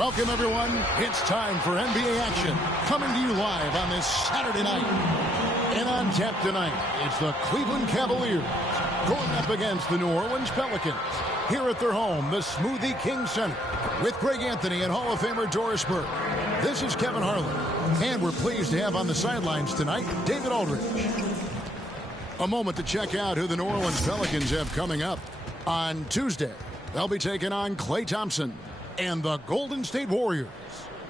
Welcome, everyone. It's time for NBA action, coming to you live on this Saturday night. And on tap tonight, it's the Cleveland Cavaliers going up against the New Orleans Pelicans. Here at their home, the Smoothie King Center, with Greg Anthony and Hall of Famer Doris Burke. This is Kevin Harlan, and we're pleased to have on the sidelines tonight, David Aldridge. A moment to check out who the New Orleans Pelicans have coming up. On Tuesday, they'll be taking on Klay Thompson and the Golden State Warriors.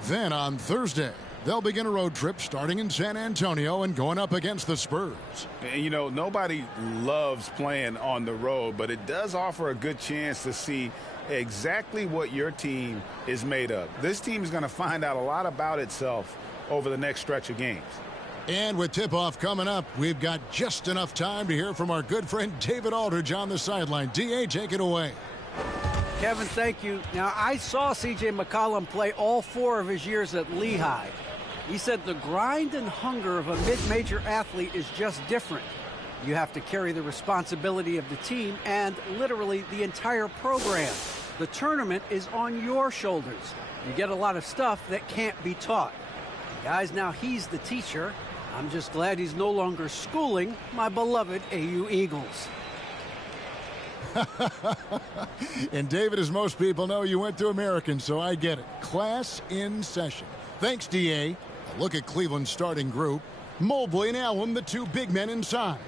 Then on Thursday, they'll begin a road trip starting in San Antonio and going up against the Spurs. And, you know, nobody loves playing on the road, but it does offer a good chance to see exactly what your team is made of. This team is going to find out a lot about itself over the next stretch of games. And with tip-off coming up, we've got just enough time to hear from our good friend David Aldridge on the sideline. D.A., take it away. Kevin, thank you. Now, I saw C.J. McCollum play all 4 of his years at Lehigh. He said the grind and hunger of a mid-major athlete is just different. You have to carry the responsibility of the team and literally the entire program. The tournament is on your shoulders. You get a lot of stuff that can't be taught. Guys, now he's the teacher. I'm just glad he's no longer schooling my beloved AU Eagles. And David, as most people know, you went to American, so I get it. Class in session. Thanks, D.A. A look at Cleveland's starting group. Mobley and Allen, the 2 big men inside.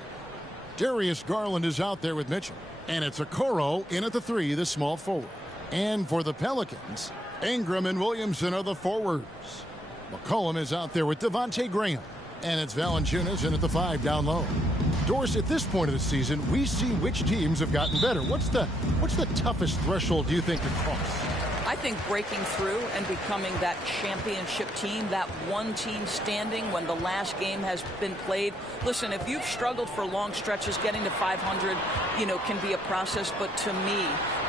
Darius Garland is out there with Mitchell. And it's Okoro in at the 3, the small forward. And for the Pelicans, Ingram and Williamson are the forwards. McCollum is out there with Devontae Graham. And it's Valanciunas in at the 5 down low. Doris, at this point of the season, we see which teams have gotten better. What's the toughest threshold, do you think, to cross? I think breaking through and becoming that championship team, that one team standing when the last game has been played. Listen, if you've struggled for long stretches, getting to 500, can be a process. But to me,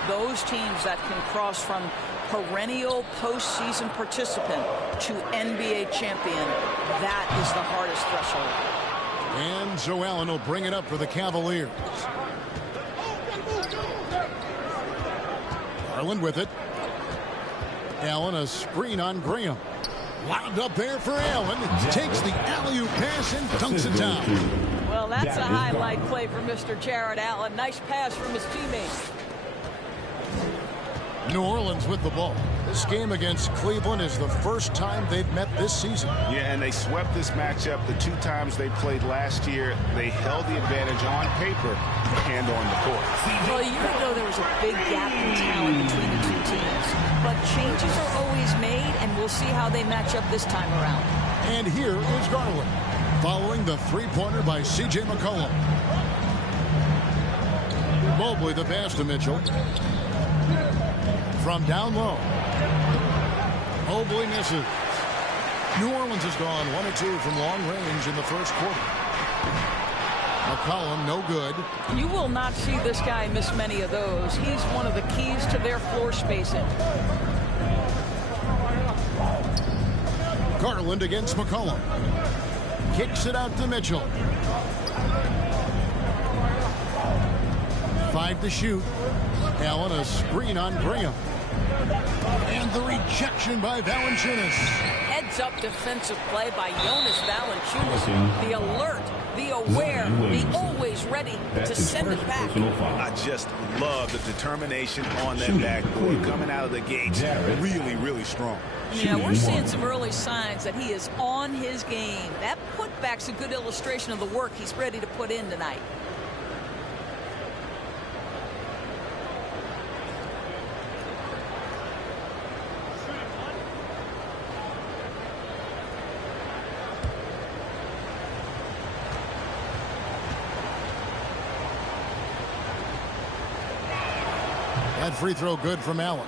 those teams that can cross from perennial postseason participant to NBA champion, that is the hardest threshold. And so Allen will bring it up for the Cavaliers. Garland with it. Allen, a screen on Graham. Lined up there for Allen. Takes the alley-oop pass and dunks it down. Well, that's a highlight play for Mr. Jared Allen. Nice pass from his teammates. New Orleans with the ball. This game against Cleveland is the first time they've met this season. Yeah, and they swept this matchup the 2 times they played last year. They held the advantage on paper and on the court. Well, a year ago, there was a big gap in talent between the 2 teams. But changes are always made, and we'll see how they match up this time around. And here is Garland, following the 3-pointer by C.J. McCollum. Mobley the pass to Mitchell. From down low. Mobley misses. New Orleans has gone 1 of 2 from long range in the first quarter. McCollum, no good. You will not see this guy miss many of those. He's one of the keys to their floor spacing. Garland against McCollum. Kicks it out to Mitchell. 5 to shoot. Allen, a screen on Graham. And the rejection by Valanciunas. Heads-up defensive play by Jonas Valanciunas. The alert, the aware, the always ready to send it back. I just love the determination on that backboard coming out of the gates. Really, really strong. Yeah, we're seeing some early signs that he is on his game. That putback's a good illustration of the work he's ready to put in tonight. That free throw good from Allen.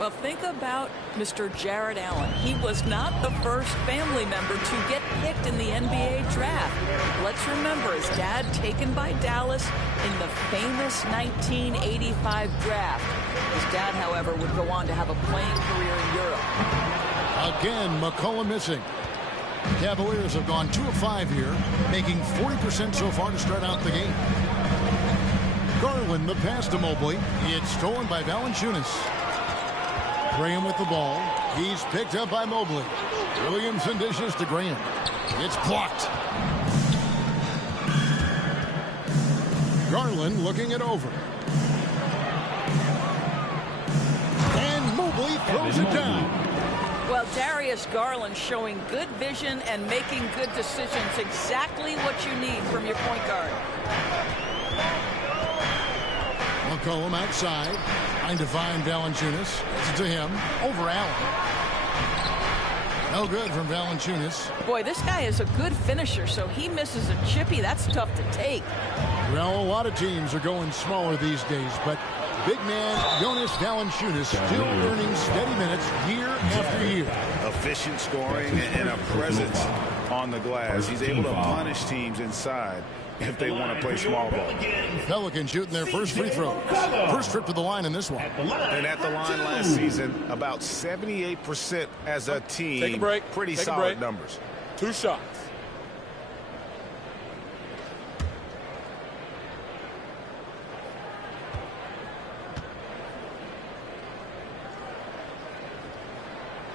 Well, think about Mr. Jared Allen. He was not the first family member to get picked in the NBA draft. Let's remember, his dad taken by Dallas in the famous 1985 draft. His dad, however, would go on to have a playing career in Europe. Again, McCollum missing. Cavaliers have gone 2 of 5 here, making 40% so far to start out the game. Garland, the pass to Mobley. It's stolen by Valanciunas. Graham with the ball. He's picked up by Mobley. Williamson dishes to Graham. It's blocked. Garland looking it over. And Mobley throws it down. Well, Darius Garland showing good vision and making good decisions. Exactly what you need from your point guard. McCollum outside. Trying to find Valanciunas. It's to him. Over Allen. No good from Valanciunas. Boy, this guy is a good finisher, so he misses a chippy. That's tough to take. Well, a lot of teams are going smaller these days, but big man Jonas Valanciunas still earning steady minutes year after year. Efficient scoring and a presence on the glass. He's able to punish teams inside if they want to play small ball. Pelicans shooting their first free throws. First trip to the line in this one. And at the line last season, about 78% as a team. Take a break. Pretty Take a solid break. numbers. 2 shots.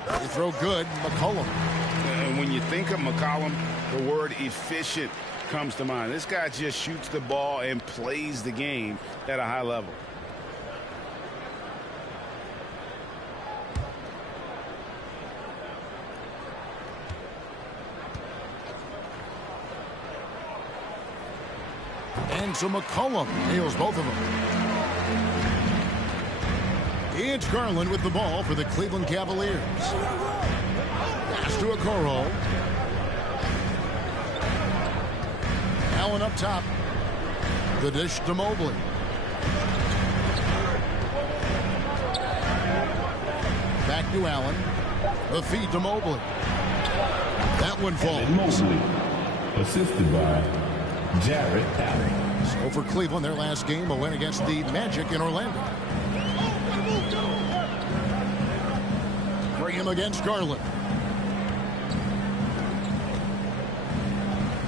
They throw good. McCollum. And when you think of McCollum, the word efficient comes to mind. This guy just shoots the ball and plays the game at a high level. And so McCollum nails both of them. It's Garland with the ball for the Cleveland Cavaliers. Pass to Okoro. Allen up top. The dish to Mobley. Back to Allen. The feed to Mobley. That one falls. Mobley, assisted by Jarrett Allen. So for Cleveland, their last game, a win against the Magic in Orlando. Graham against Garland.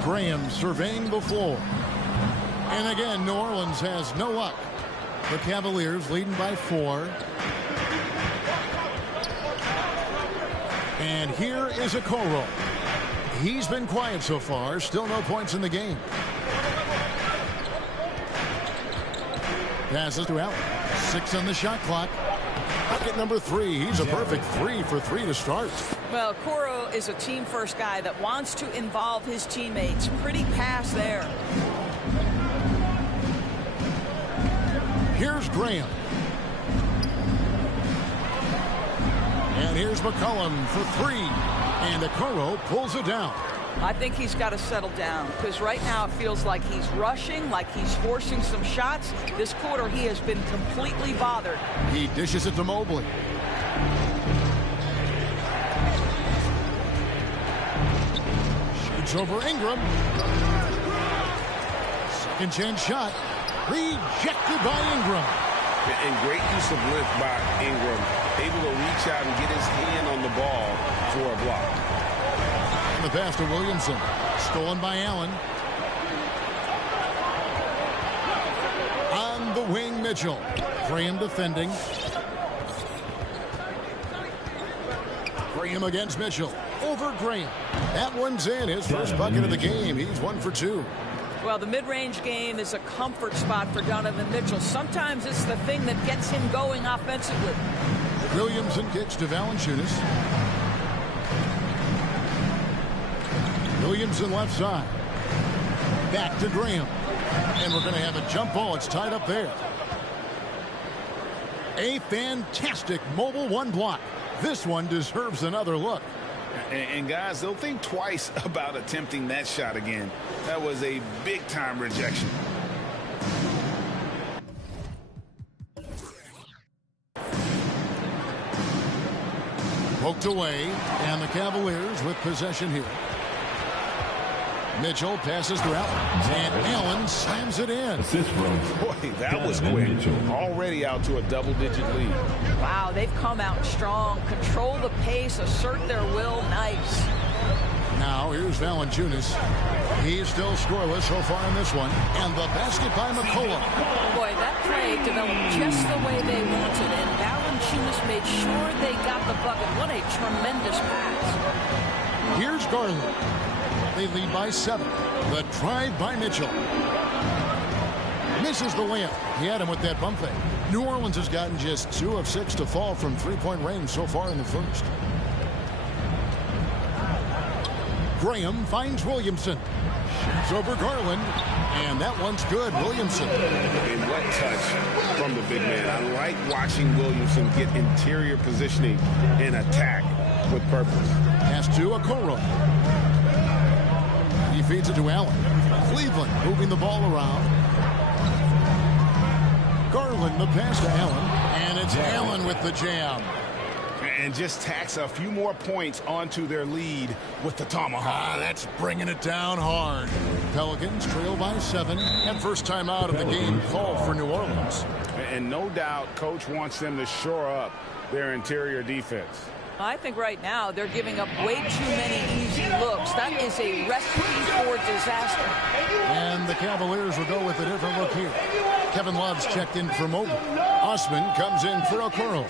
Graham surveying the floor. And again, New Orleans has no luck. The Cavaliers leading by 4. And here is Okoro. He's been quiet so far. Still no points in the game. Passes to Allen. 6 on the shot clock. Bucket number 3. He's a perfect 3 for 3 to start. Well, Okoro is a team-first guy that wants to involve his teammates. Pretty pass there. Here's Graham. And here's McCollum for 3. And Okoro pulls it down. I think he's got to settle down because right now it feels like he's rushing, like he's forcing some shots. This quarter he has been completely bothered. He dishes it to Mobley. Shoots over Ingram. Second chance shot. Rejected by Ingram. And great use of lift by Ingram. Able to reach out and get his hand on the ball for a block. The pass to Williamson. Stolen by Allen. On the wing, Mitchell. Graham defending. Graham against Mitchell. Over Graham. That one's in. His first bucket of the game. He's 1 for 2. Well, the mid-range game is a comfort spot for Donovan Mitchell. Sometimes it's the thing that gets him going offensively. Williamson kicks to Valanciunas. Williamson left side. Back to Graham. And we're going to have a jump ball. It's tied up there. A fantastic mobile 1 block. This one deserves another look. And guys, they'll think twice about attempting that shot again. That was a big-time rejection. Poked away, and the Cavaliers with possession here. Mitchell passes to Allen, and Allen slams it in. Assist from Boy, that was quick. Already out to a double-digit lead. Wow, they've come out strong. Control the pace, assert their will. Nice. Now, here's Valanciunas. He's still scoreless so far in this one. And the basket by McCollum. Boy, that play developed just the way they wanted, and just made sure they got the bucket. What a tremendous pass. Here's Garland. They lead by 7. The drive by Mitchell. Misses the layup. He had him with that bump fake. New Orleans has gotten just 2 of 6 to fall from three-point range so far in the first. Graham finds Williamson. Shoots over Garland. And that one's good. Williamson. And what touch from the big man. I like watching Williamson get interior positioning and attack with purpose. Pass to Okoro. He feeds it to Allen. Cleveland moving the ball around. Garland the pass to Allen. And it's Allen with the jam. And just tacks a few more points onto their lead with the tomahawk. That's bringing it down hard. Pelicans trail by 7. And first time out of the game called for New Orleans. And no doubt Coach wants them to shore up their interior defense. I think right now they're giving up way too many easy looks. That is a recipe for disaster. And the Cavaliers will go with a different look here. Kevin Love's checked in for Mobley. Osman comes in for Okoro.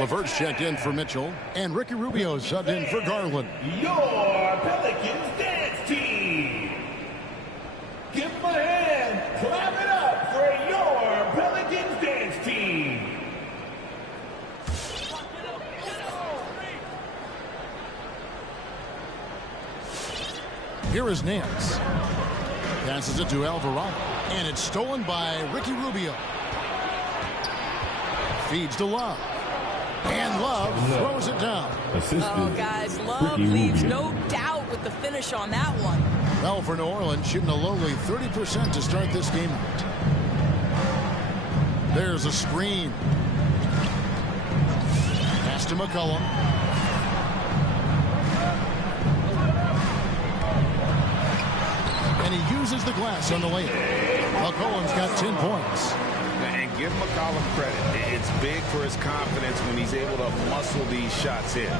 LeVert's checked in for Mitchell. And Ricky Rubio subbed in for Garland. Your Pelicans dance team. Give them a hand. Clap it up for your Pelicans dance team. Here is Nance. Passes it to Alvarado. And it's stolen by Ricky Rubio. Feeds to Love. And Love throws it down. Oh, guys, Love leaves no doubt with the finish on that one. Well, for New Orleans, shooting a lowly 30% to start this game out. There's a screen. Pass to McCollum. And he uses the glass on the layup. McCollum's got 10 points. And give McCollum credit. It's big for his confidence when he's able to muscle these shots in.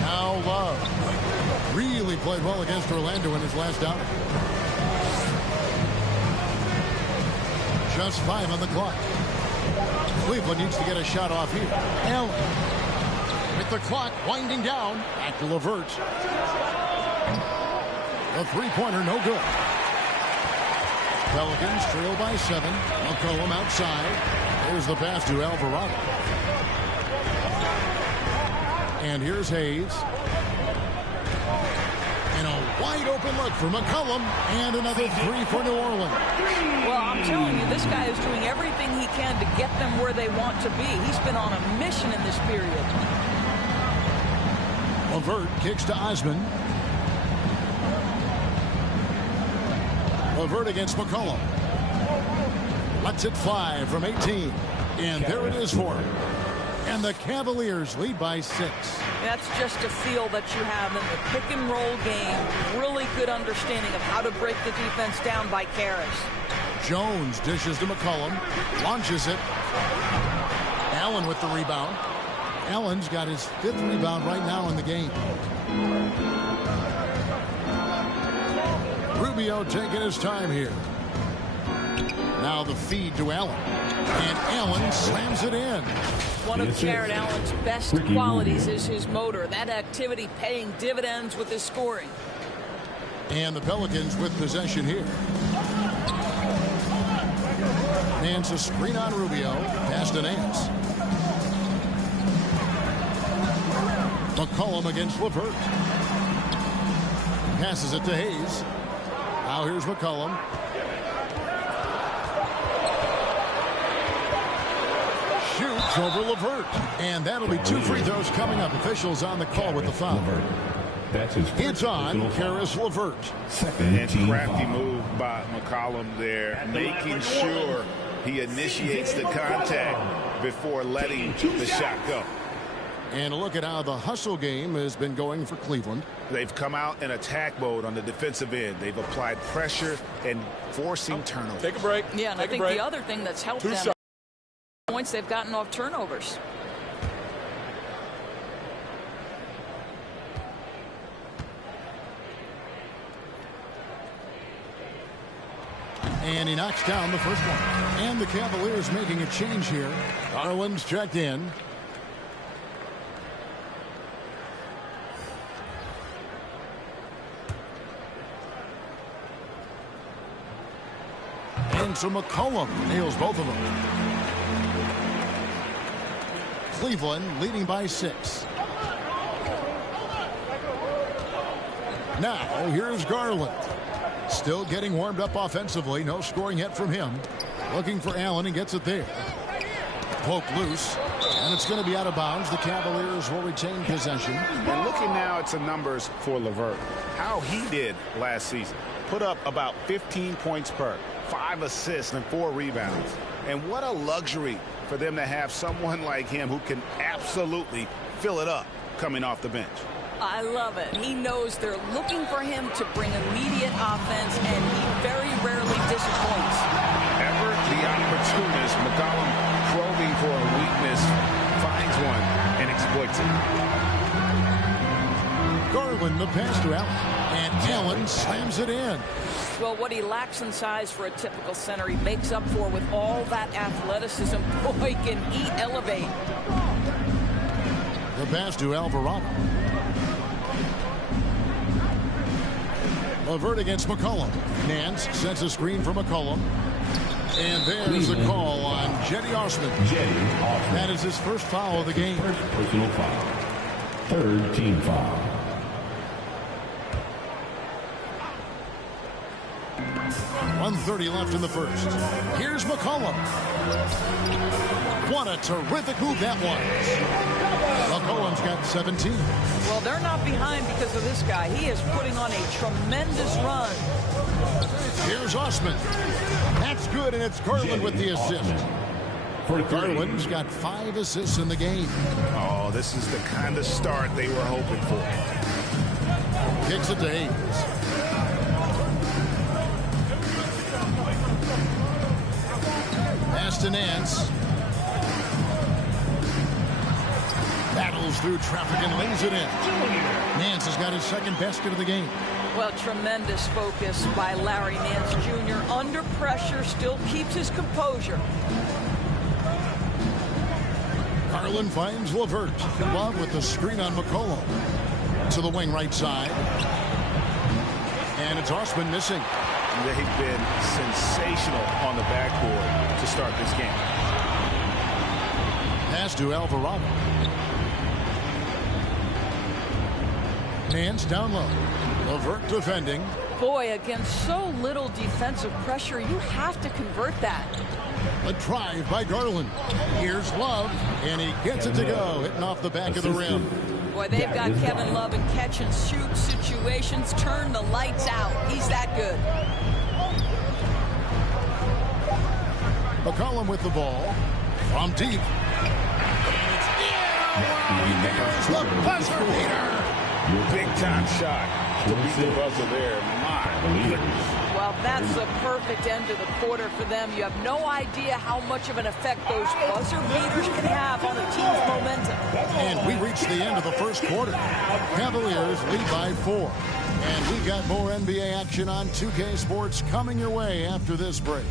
Now Love really played well against Orlando in his last outing. Just 5 on the clock. Cleveland needs to get a shot off here. Allen with the clock winding down. Back to LeVert. The three-pointer no good. Pelicans trail by 7. McCollum outside. There's the pass to Alvarado. And here's Hayes. And a wide open look for McCollum. And another 3 for New Orleans. Well, I'm telling you, this guy is doing everything he can to get them where they want to be. He's been on a mission in this period. LeVert kicks to Osman. LeVert against McCollum. Lets it fly from 18. And there it is for him. And the Cavaliers lead by 6. That's just a feel that you have in the pick and roll game. Really good understanding of how to break the defense down by Karras. Jones dishes to McCollum. Launches it. Allen with the rebound. Allen's got his 5th rebound right now in the game. Rubio taking his time here. Now the feed to Allen. And Allen slams it in. One of Jared Allen's best qualities is his motor. That activity paying dividends with his scoring. And the Pelicans with possession here. Nance a screen on Rubio. Pass to Nance. McCollum against LeVert. Passes it to Hayes. Now here's McCollum. Shoots over LeVert. And that'll be 2 free throws coming up. Officials on the call with the foul. It's on Karras LeVert. And crafty move by McCollum there, making sure he initiates the contact before letting the shot go. And a look at how the hustle game has been going for Cleveland. They've come out in attack mode on the defensive end. They've applied pressure and forcing turnovers. Take a break. Yeah, and I think the other thing that's helped them points they've gotten off turnovers. And he knocks down the first one. And the Cavaliers making a change here. Garland's checked in. Into McCollum. Nails both of them. Cleveland leading by 6. Now, here's Garland. Still getting warmed up offensively. No scoring yet from him. Looking for Allen and gets it there. Poke loose. And it's going to be out of bounds. The Cavaliers will retain possession. And looking now at some numbers for LeVert. How he did last season. Put up about 15 points per, 5 assists and 4 rebounds. And what a luxury for them to have someone like him who can absolutely fill it up coming off the bench. I love it. He knows they're looking for him to bring immediate offense, and he very rarely disappoints. Ever the opportunist, McCollum probing for a weakness, finds one and exploits it. Garland, the pass to Allen. And Allen slams it in. Well, what he lacks in size for a typical center, he makes up for with all that athleticism. Boy, can he elevate. The pass to Alvarado. LeVert against McCollum. Nance sends a screen for McCollum. And there's a call on Jetty Osman. That is his first foul of the game. First personal foul. Third team foul. .130 left in the first. Here's McCollum. What a terrific move that was. McCollum's got 17. Well, they're not behind because of this guy. He is putting on a tremendous run. Here's Osman. That's good, and it's Garland with the assist. Garland's got 5 assists in the game. Oh, this is the kind of start they were hoping for. Kicks it to Hayes. Pass to Nance. Battles through traffic and lays it in. Nance has got his second basket of the game. Well, tremendous focus by Larry Nance Jr. Under pressure, still keeps his composure. Garland finds LeVert. Love with the screen on McCollum. To the wing right side. And it's Osman missing. They've been sensational on the backboard to start this game. Pass to Alvarado. Nance down low. LeVert defending. Boy, against so little defensive pressure, you have to convert that. A drive by Garland. Here's Love, and he gets it to go, hitting off the back of the rim. Boy, they've got Kevin Love in catch-and-shoot situations. Turn the lights out. He's that good. McCollum with the ball. From deep. There's the buzzer beater. Big-time shot to beat the buzzer there. My goodness. Well, that's the perfect end to the quarter for them. You have no idea how much of an effect those buzzer beaters can have on a team's momentum. And we reach the end of the first quarter. Cavaliers lead by 4. And we got more NBA action on 2K Sports coming your way after this break.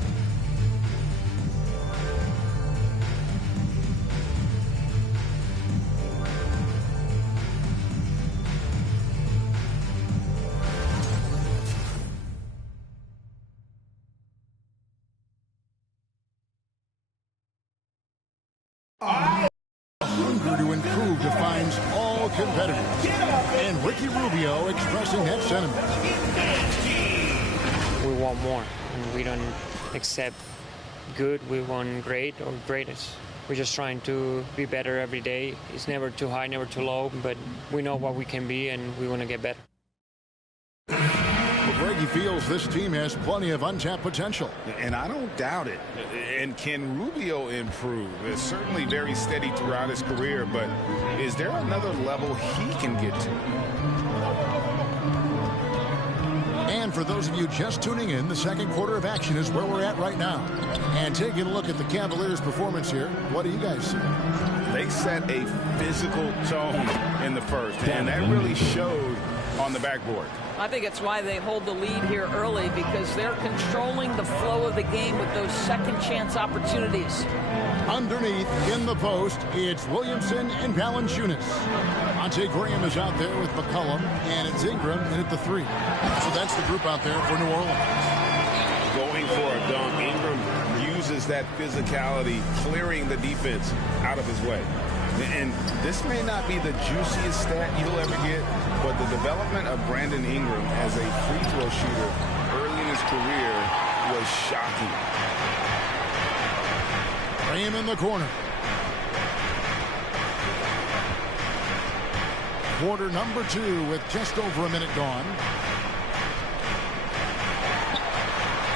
Hunger to improve defines all competitors. And Ricky Rubio expressing that sentiment. We want more, and we don't accept good. We want great or greatest. We're just trying to be better every day. It's never too high, never too low, but we know what we can be, and we want to get better. Greggy feels this team has plenty of untapped potential. And I don't doubt it. And can Rubio improve? It's certainly very steady throughout his career, but is there another level he can get to? And for those of you just tuning in, the second quarter of action is where we're at right now. And taking a look at the Cavaliers' performance here, what do you guys see? They set a physical tone in the first, and that really showed on the backboard. I think it's why they hold the lead here early, because they're controlling the flow of the game with those second chance opportunities. Underneath in the post, it's Williamson and Valanciunas. Monte Graham is out there with McCollum, and it's Ingram in at the 3. So that's the group out there for New Orleans. Going for a dunk. Ingram uses that physicality, clearing the defense out of his way. And this may not be the juiciest stat you'll ever get, but the development of Brandon Ingram as a free throw shooter early in his career was shocking. Graham in the corner. Quarter number 2 with just over a minute gone.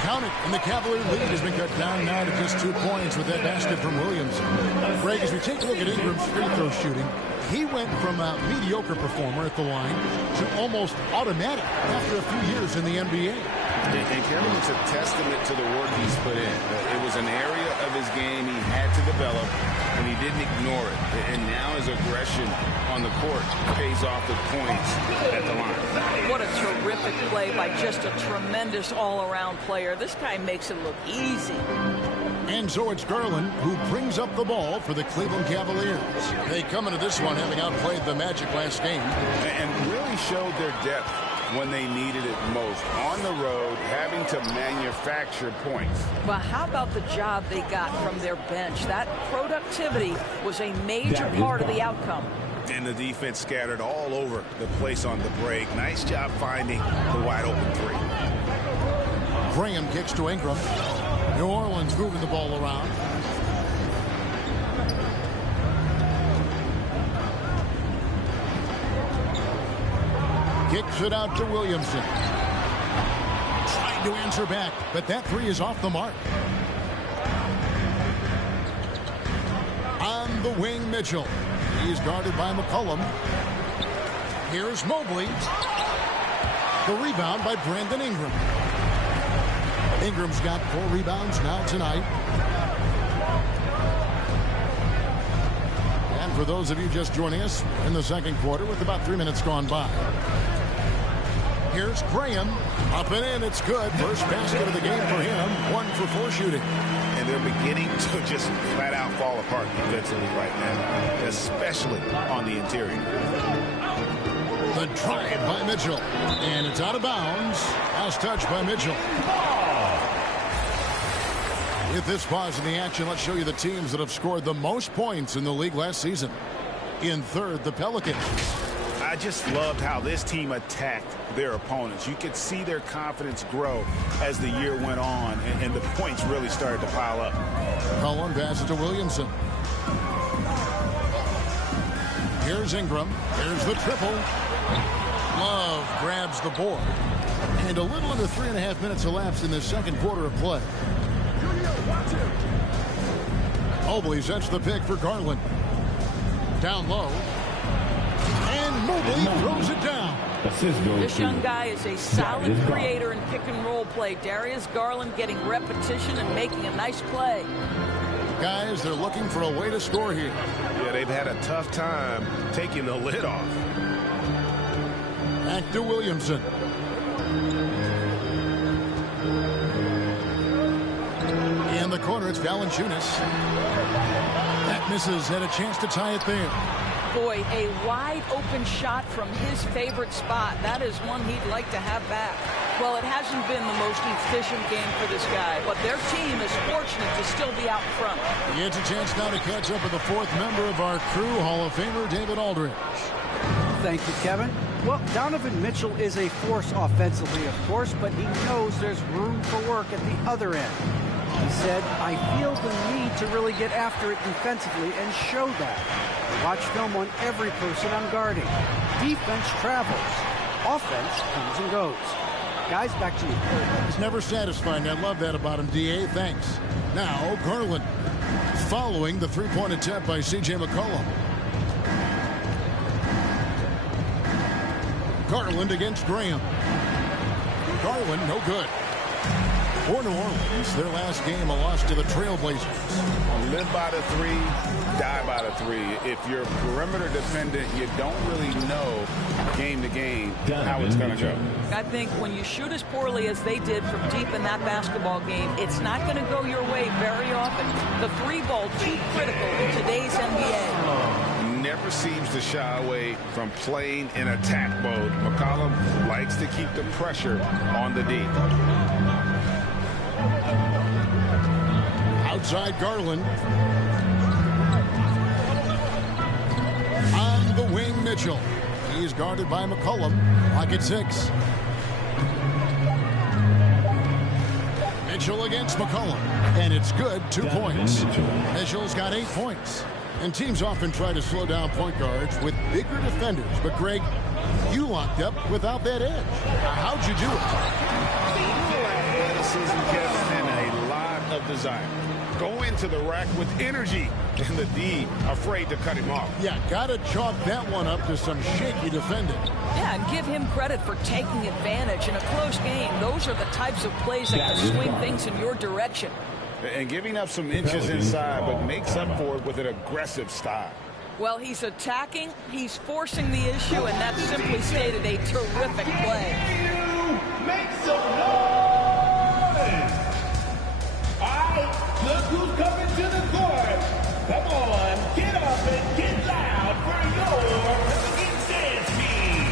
Count it, and the Cavalier lead has been cut down now to just 2 points with that basket from Williams. Greg, as we take a look at Ingram's free throw shooting, he went from a mediocre performer at the line to almost automatic after a few years in the NBA. And Kevin, it's a testament to the work he's put in. It was an area of his game he had to develop, and he didn't ignore it. And now his aggression on the court pays off with points at the line. What a terrific play by just a tremendous all-around player. This guy makes it look easy. And so it's Garland who brings up the ball for the Cleveland Cavaliers. They come into this one having outplayed the Magic last game. And really showed their depth when they needed it most. On the road, having to manufacture points. But how about the job they got from their bench? That productivity was a major part of the outcome. And the defense scattered all over the place on the break. Nice job finding the wide open 3. Graham kicks to Ingram. New Orleans moving the ball around. Kicks it out to Williamson. Trying to answer back, but that 3 is off the mark. On the wing, Mitchell. He's guarded by McCollum. Here's Mobley. The rebound by Brandon Ingram. Ingram's got 4 rebounds now tonight. And for those of you just joining us in the second quarter with about 3 minutes gone by. Here's Graham. Up and in. It's good. First basket of the game for him. 1 for 4 shooting. And they're beginning to just flat out fall apart defensively right now, especially on the interior. The drive by Mitchell. And it's out of bounds. Last touch by Mitchell. With this pause in the action, let's show you the teams that have scored the most points in the league last season. In third, the Pelicans. I just loved how this team attacked their opponents. You could see their confidence grow as the year went on, and the points really started to pile up. Cullen passes to Williamson. Here's Ingram. Here's the triple. Love grabs the board. And a little under 3.5 minutes elapsed in the second quarter of play. Mobley sets the pick for Garland. Down low. And Mobley throws it down. This young guy is a solid creator in pick-and-roll play. Darius Garland getting repetition and making a nice play. Guys, they're looking for a way to score here. Yeah, they've had a tough time taking the lid off. Back to Williamson. In the corner, it's Valanciunas. That misses. Had a chance to tie it there. Boy, a wide open shot from his favorite spot. That is one he'd like to have back. Well, it hasn't been the most efficient game for this guy, but their team is fortunate to still be out front. He gets a chance now to catch up with the 4th member of our crew, Hall of Famer David Aldridge. Thank you, Kevin. Well, Donovan Mitchell is a force offensively, of course, but he knows there's room for work at the other end. He said, I feel the need to really get after it defensively and show that. I watch film on every person I'm guarding. Defense travels. Offense comes and goes. Guys, back to you. He's never satisfied, and I love that about him, D.A. Thanks. Now, Garland, following the three-point attempt by C.J. McCollum. Garland against Graham. Garland, no good. For New Orleans, their last game, a loss to the Trailblazers. Live by the three, die by the three. If you're perimeter dependent, you don't really know game to game how it's going to go. I think when you shoot as poorly as they did from deep in that basketball game, it's not going to go your way very often. The three ball too critical in today's NBA. Never seems to shy away from playing in attack mode. McCollum likes to keep the pressure on the D. Outside Garland. On the wing, Mitchell. He's guarded by McCollum. Lock at 6. Mitchell against McCollum. And it's good. 2 points. Mitchell's got 8 points. And teams often try to slow down point guards with bigger defenders. But, Greg, you locked up without that edge. How'd you do it? Athleticism, Kevin, and a lot of desire. Go into the rack with energy, and the D afraid to cut him off. Yeah, gotta chalk that one up to some shaky defending. Yeah, and give him credit for taking advantage in a close game. Those are the types of plays that can swing things in your direction. And giving up some inches inside, but makes up for it with an aggressive style. Well, he's attacking, he's forcing the issue, and that's simply stated a terrific play. Make some noise! All right, look who's coming to the court. Come on, get up and get loud for your Pelicans dance team.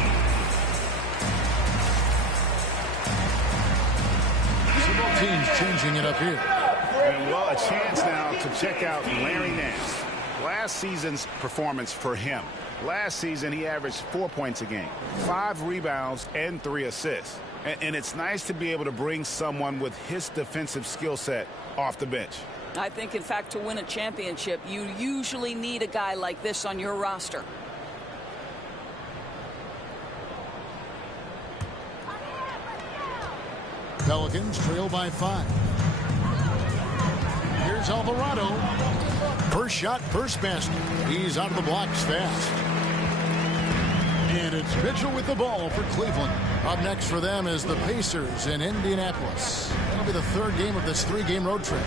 Both teams changing it up here. And, well, a chance now to check out Larry Nance. Last season's performance for him. Last season, he averaged 4 points a game, 5 rebounds, and 3 assists. And it's nice to be able to bring someone with his defensive skill set off the bench. I think, in fact, to win a championship, you usually need a guy like this on your roster. Pelicans trail by 5. Here's Alvarado. First shot, first basket. He's out of the blocks fast. And it's Mitchell with the ball for Cleveland. Up next for them is the Pacers in Indianapolis. That'll be the third game of this 3-game road trip.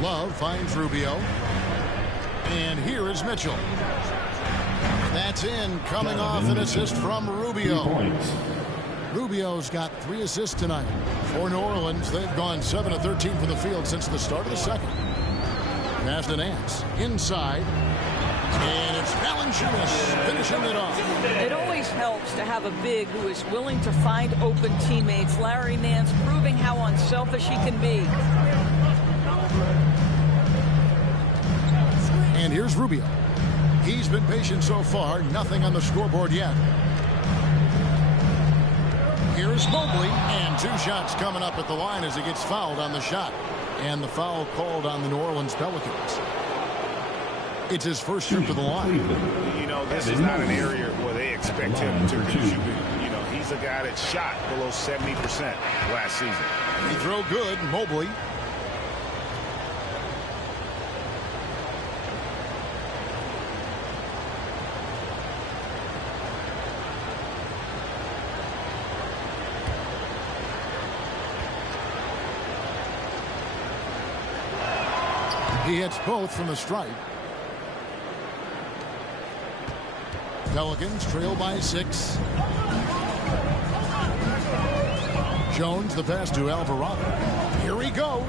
Love finds Rubio. And here is Mitchell. That's in, coming off an assist from Rubio. Rubio's got 3 assists tonight. For New Orleans, they've gone 7 of 13 from the field since the start of the second. Pass to Nance. Inside. And it's Valanciunas finishing it off. It always helps to have a big who is willing to find open teammates. Larry Nance proving how unselfish he can be. And here's Rubio. He's been patient so far. Nothing on the scoreboard yet. Here's Mobley, and 2 shots coming up at the line as he gets fouled on the shot. And the foul called on the New Orleans Pelicans. It's his first trip to the line. You know, this is not an area where they expect him to contribute. You know, he's a guy that shot below 70% last season. He throw good, Mobley. He hits both from the stripe. Pelicans trail by 6. Jones, the pass to Alvarado. Here he goes.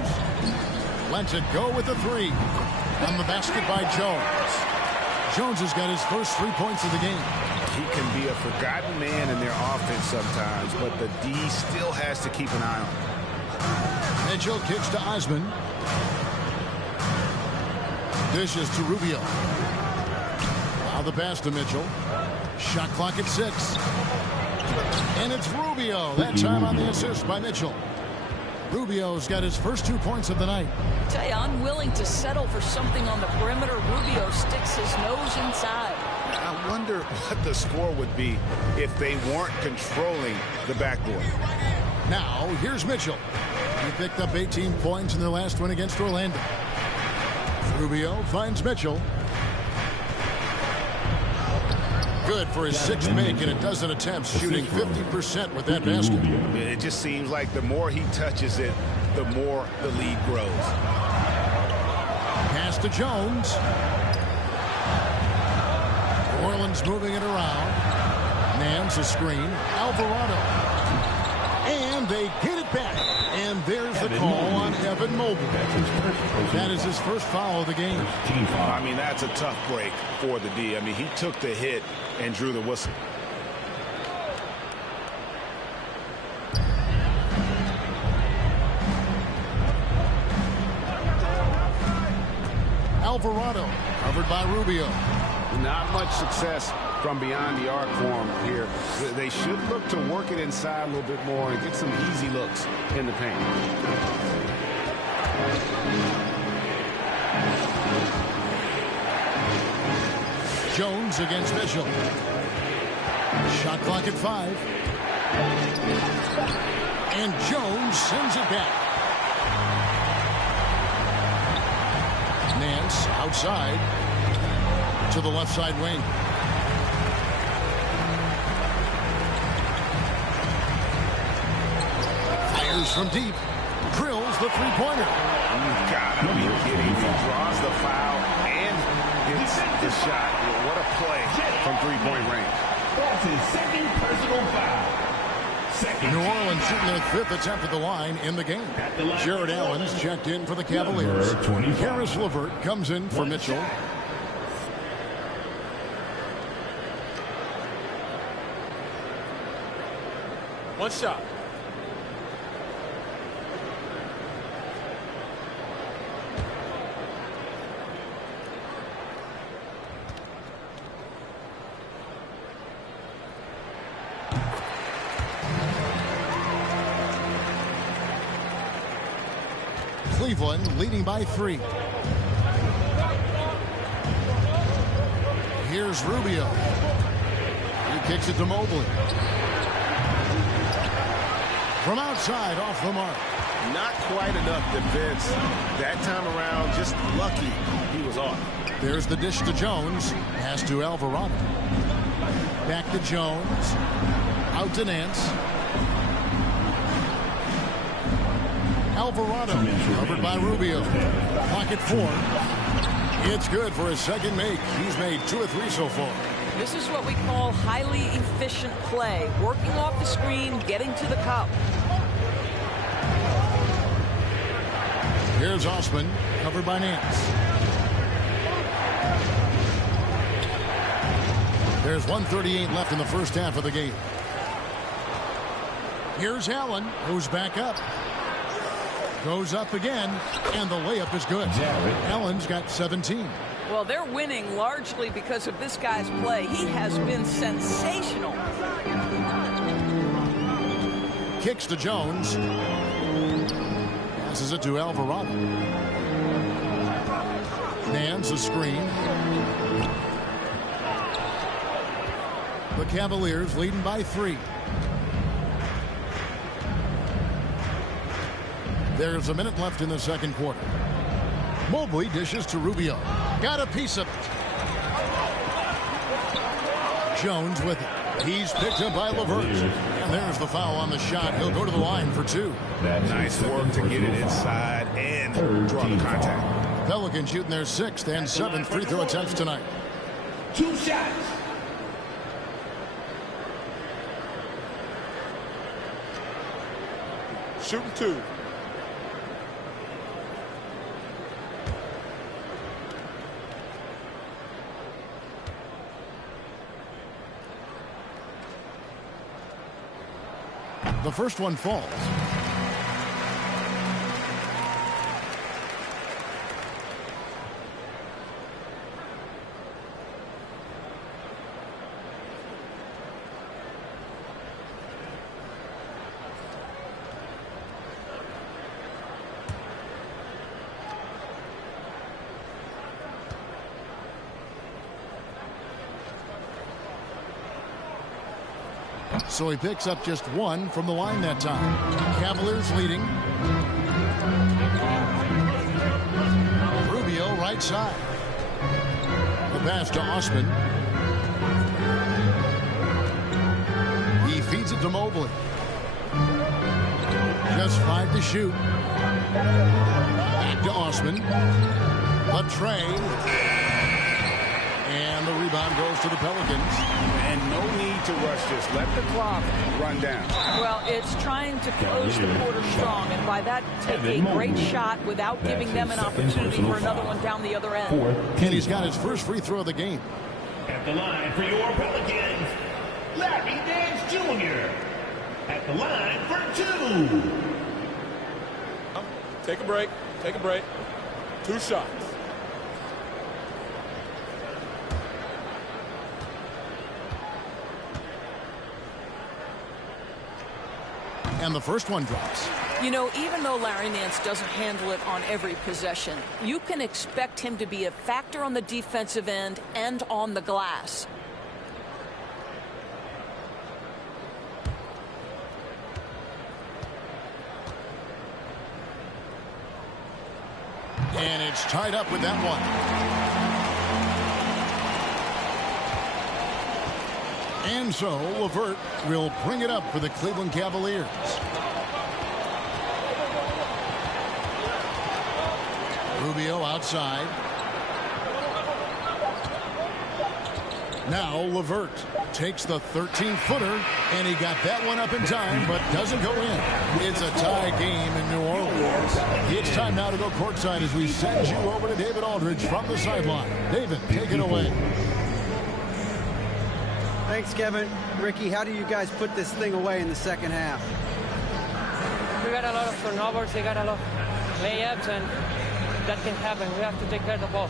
Lets it go with the 3. On the basket by Jones. Jones has got his first 3 points of the game. He can be a forgotten man in their offense sometimes, but the D still has to keep an eye on him. Mitchell kicks to Osman. Dishes to Rubio. Now the pass to Mitchell. Shot clock at 6. And it's Rubio. That time on the assist by Mitchell. Rubio's got his first 2 points of the night. I tell you, I'm willing to settle for something on the perimeter. Rubio sticks his nose inside. I wonder what the score would be if they weren't controlling the backboard. Now, here's Mitchell. He picked up 18 points in their last win against Orlando. Rubio finds Mitchell. good for his sixth make in a dozen attempts, shooting 50% with that basket. It just seems like the more he touches it, the more the lead grows. Pass to Jones. New Orleans moving it around. Nance a screen. Alvarado. And they get it back. And there's the call on Evan Mobley. That is his first foul of the game. I mean, that's a tough break for the D. I mean, he took the hit and drew the whistle. Alvarado covered by Rubio. Not much success from beyond the arc for him here. They should look to work it inside a little bit more and get some easy looks in the paint. Jones against Mitchell. Shot clock at 5. And Jones sends it back. Nance outside to the left side wing. Fires from deep. Drills the three-pointer. You've got to be kidding. He draws the foul and hits the shot. What a play from three-point range. That's his second personal foul. New Orleans shooting their 5th attempt at the line in the game. Jared Allen's checked in for the Cavaliers. Karis LeVert comes in for Mitchell. One shot. Cleveland leading by 3. Here's Rubio. He kicks it to Mobley. From outside, off the mark. Not quite enough defense that time around. Just lucky he was off. There's the dish to Jones. Pass to Alvarado. Back to Jones. Out to Nance. Alvarado covered by Rubio. Clock at 4. It's good for his second make. He's made 2 or 3 so far. This is what we call highly efficient play. Working off the screen, getting to the cup. Here's Osman, covered by Nance. There's 1:38 left in the first half of the game. Here's Allen, who's back up. Goes up again, and the layup is good. Allen's got 17. Well, they're winning largely because of this guy's play. He has been sensational. Kicks to Jones. Passes it to Alvarado. Nance a screen. The Cavaliers leading by 3. There's a minute left in the second quarter. Mobley dishes to Rubio. Got a piece of it. Jones with it. He's picked up by LeVert. And there's the foul on the shot. He'll go to the line for 2. Nice work to get it inside and draw the contact. Pelicans shooting their 6th and 7th free throw attempts tonight. 2 shots. Shooting 2. The first one falls. So he picks up just 1 from the line that time. Cavaliers leading. Rubio right side. The pass to Osman. to Mobley. Just 5 to shoot. Back to Osman. Latrey. And the rebound goes to the Pelicans. And no need to rush this. Let the clock run down. Well, it's trying to close the quarter strong, and by that, take a great shot without giving them an opportunity for another one down the other end. And he's got his first free throw of the game. At the line for your Pelicans, Larry Nance Jr. At the line for 2. Take a break. Take a break. 2 shots. And the first one drops. You know, even though Larry Nance doesn't handle it on every possession, you can expect him to be a factor on the defensive end and on the glass. And it's tied up with that one. And so LeVert will bring it up for the Cleveland Cavaliers. Rubio outside. Now LeVert takes the 13-footer, and he got that one up in time, but doesn't go in. It's a tie game in New Orleans. It's time now to go courtside as we send you over to David Aldridge from the sideline. David, take it away. Thanks, Kevin. Ricky, how do you guys put this thing away in the second half? We got a lot of turnovers, they got a lot of layups, and that can happen. We have to take care of the ball.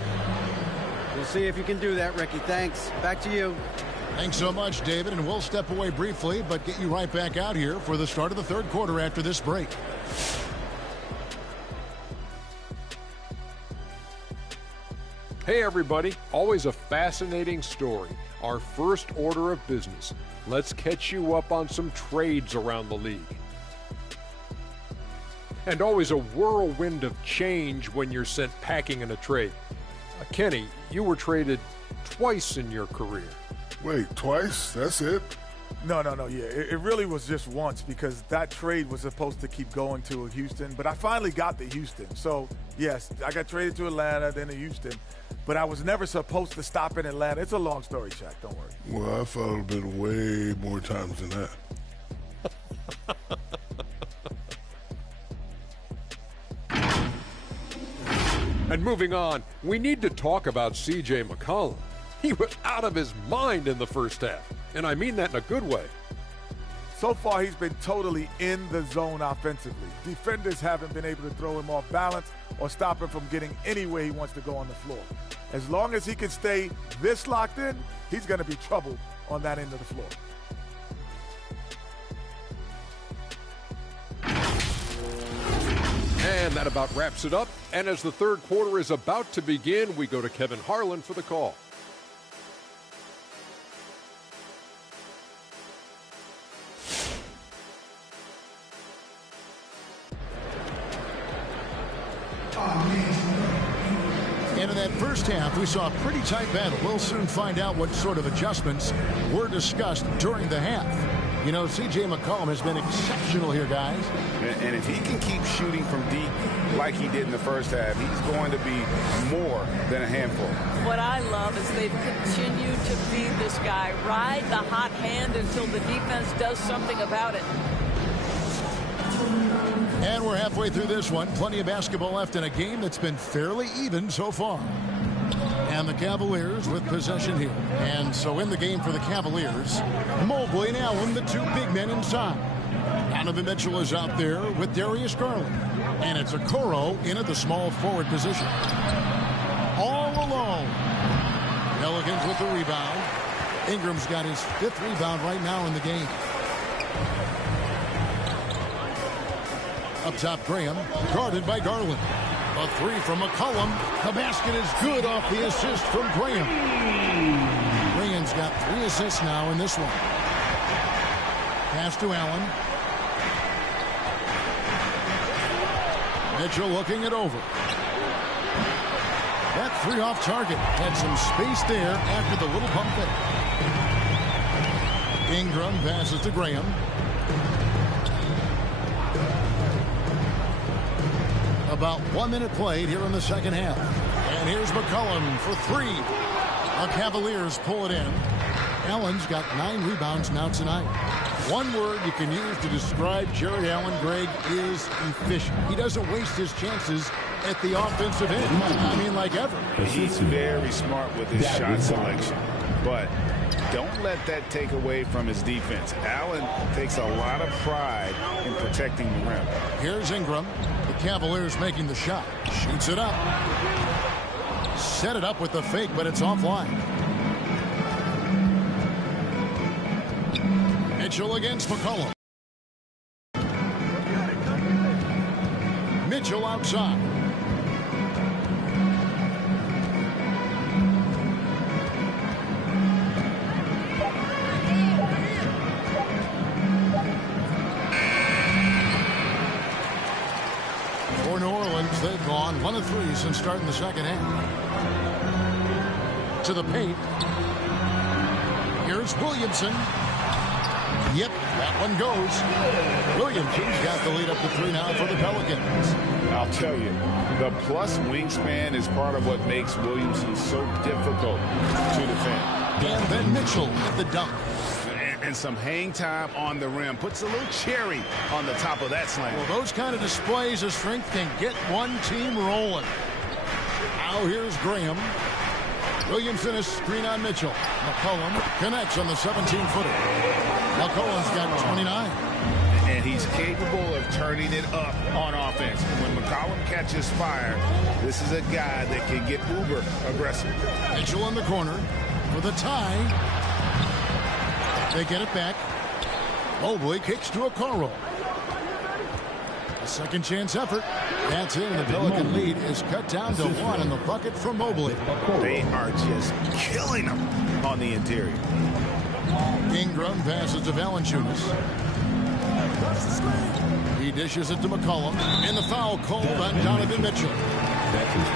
We'll see if you can do that, Ricky. Thanks. Back to you. Thanks so much, David, and we'll step away briefly, but get you right back out here for the start of the third quarter after this break. Hey everybody, always a fascinating story. Our first order of business. Let's catch you up on some trades around the league. And always a whirlwind of change when you're sent packing in a trade. Kenny, you were traded twice in your career. Wait, twice? That's it? No. Yeah, it really was just once because that trade was supposed to keep going to Houston. But I finally got to Houston. So, yes, I got traded to Atlanta, then to Houston. But I was never supposed to stop in Atlanta. It's a long story, Shaq. Don't worry. Well, I thought it would have been way more times than that. And moving on, we need to talk about C.J. McCollum. He was out of his mind in the first half, and I mean that in a good way. So far, he's been totally in the zone offensively. Defenders haven't been able to throw him off balance or stop him from getting anywhere he wants to go on the floor. As long as he can stay this locked in, he's going to be trouble on that end of the floor. And that about wraps it up. And as the third quarter is about to begin, we go to Kevin Harlan for the call. And in that first half, we saw a pretty tight battle. We'll soon find out what sort of adjustments were discussed during the half. You know, C.J. McCollum has been exceptional here, guys. And if he can keep shooting from deep like he did in the first half, he's going to be more than a handful. What I love is they've continued to feed this guy, ride the hot hand until the defense does something about it. And we're halfway through this one. Plenty of basketball left in a game that's been fairly even so far. And the Cavaliers with possession here. And so in the game for the Cavaliers, Mobley and Allen, the two big men inside. Donovan Mitchell is out there with Darius Garland. And it's Okoro in at the small forward position. All alone. Pelicans with the rebound. Ingram's got his 5th rebound right now in the game. Up top, Graham, guarded by Garland. A three from McCollum. The basket is good off the assist from Graham. Graham's got 3 assists now in this one. Pass to Allen. Mitchell looking it over. That 3 off target. Had some space there after the little pump fake. Ingram passes to Graham. about 1 minute played here in the second half. And here's McCollum for three. The Cavaliers pull it in. Allen's got 9 rebounds now tonight. One word you can use to describe Jared Allen, Greg, is efficient. He doesn't waste his chances at the offensive end. I mean, like ever. He's very smart with his shot selection, but don't let that take away from his defense. Allen takes a lot of pride in protecting the rim. Here's Ingram. The Cavaliers making the shot. Shoots it up. Set it up with the fake, but it's offline. Mitchell against McCollum. Mitchell outside. For New Orleans, they've gone 1 of 3 since starting the second half. To the paint. Here's Williamson. Yep, that one goes. Williamson's got the lead up to 3 now for the Pelicans. I'll tell you, the plus wingspan is part of what makes Williamson so difficult to defend. And then Mitchell at the dunk. And some hang time on the rim. Puts a little cherry on the top of that slam. Well, those kind of displays of strength can get one team rolling. Now here's Graham. Williamson is screen on Mitchell. McCollum connects on the 17-footer. McCollum's got 29. And he's capable of turning it up on offense. When McCollum catches fire, this is a guy that can get uber aggressive. Mitchell in the corner for the tie. They get it back. Mobley kicks to a Okoro. A second chance effort. That's it, and the Pelican lead is cut down to 1 in the bucket from Mobley. They are just killing them on the interior. Ingram passes to Valanciunas. He dishes it to McCollum, and the foul called on Donovan Mitchell.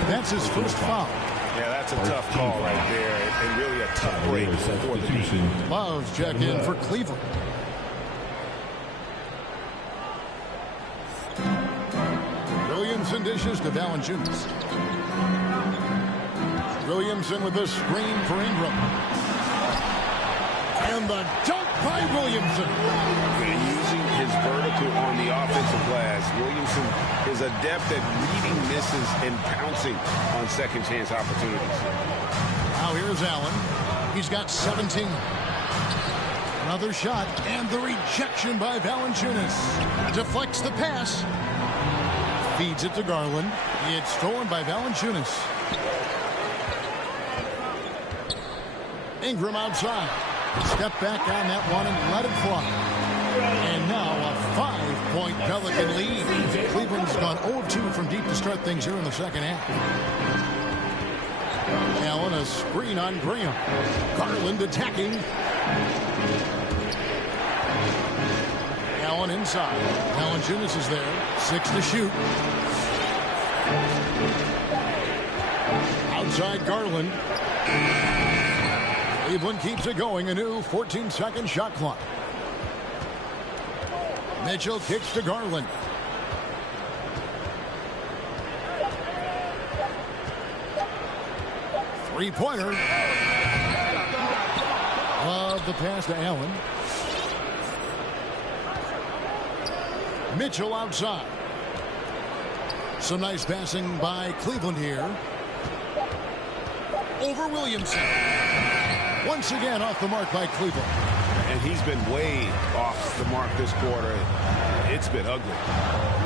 That's his first foul. Yeah, that's a tough call right there, and really a tough break for the team. Love's check in for Cleveland. Williamson dishes to Valanciunas. Williamson with the screen for Ingram. And the dunk by Williamson. And using his vertical on the offensive glass, Williamson is adept at reading misses and pouncing on second chance opportunities. Now here's Allen. He's got 17. Another shot, and the rejection by Valanciunas. Deflects the pass. Feeds it to Garland. It's stolen by Valanciunas. Ingram outside. Step back on that one and let it fly. And now a 5-point Pelican lead. Cleveland's gone 0-2 from deep to start things here in the second half. Allen a screen on Graham. Garland attacking. Allen inside. Valanciunas is there. 6 to shoot. Outside Garland. Cleveland keeps it going. A new 14-second shot clock. Mitchell kicks to Garland. Three-pointer. Love the pass to Allen. Mitchell outside. Some nice passing by Cleveland here. Over Williamson. Once again off the mark by Cleveland. And he's been way off the mark this quarter. It's been ugly.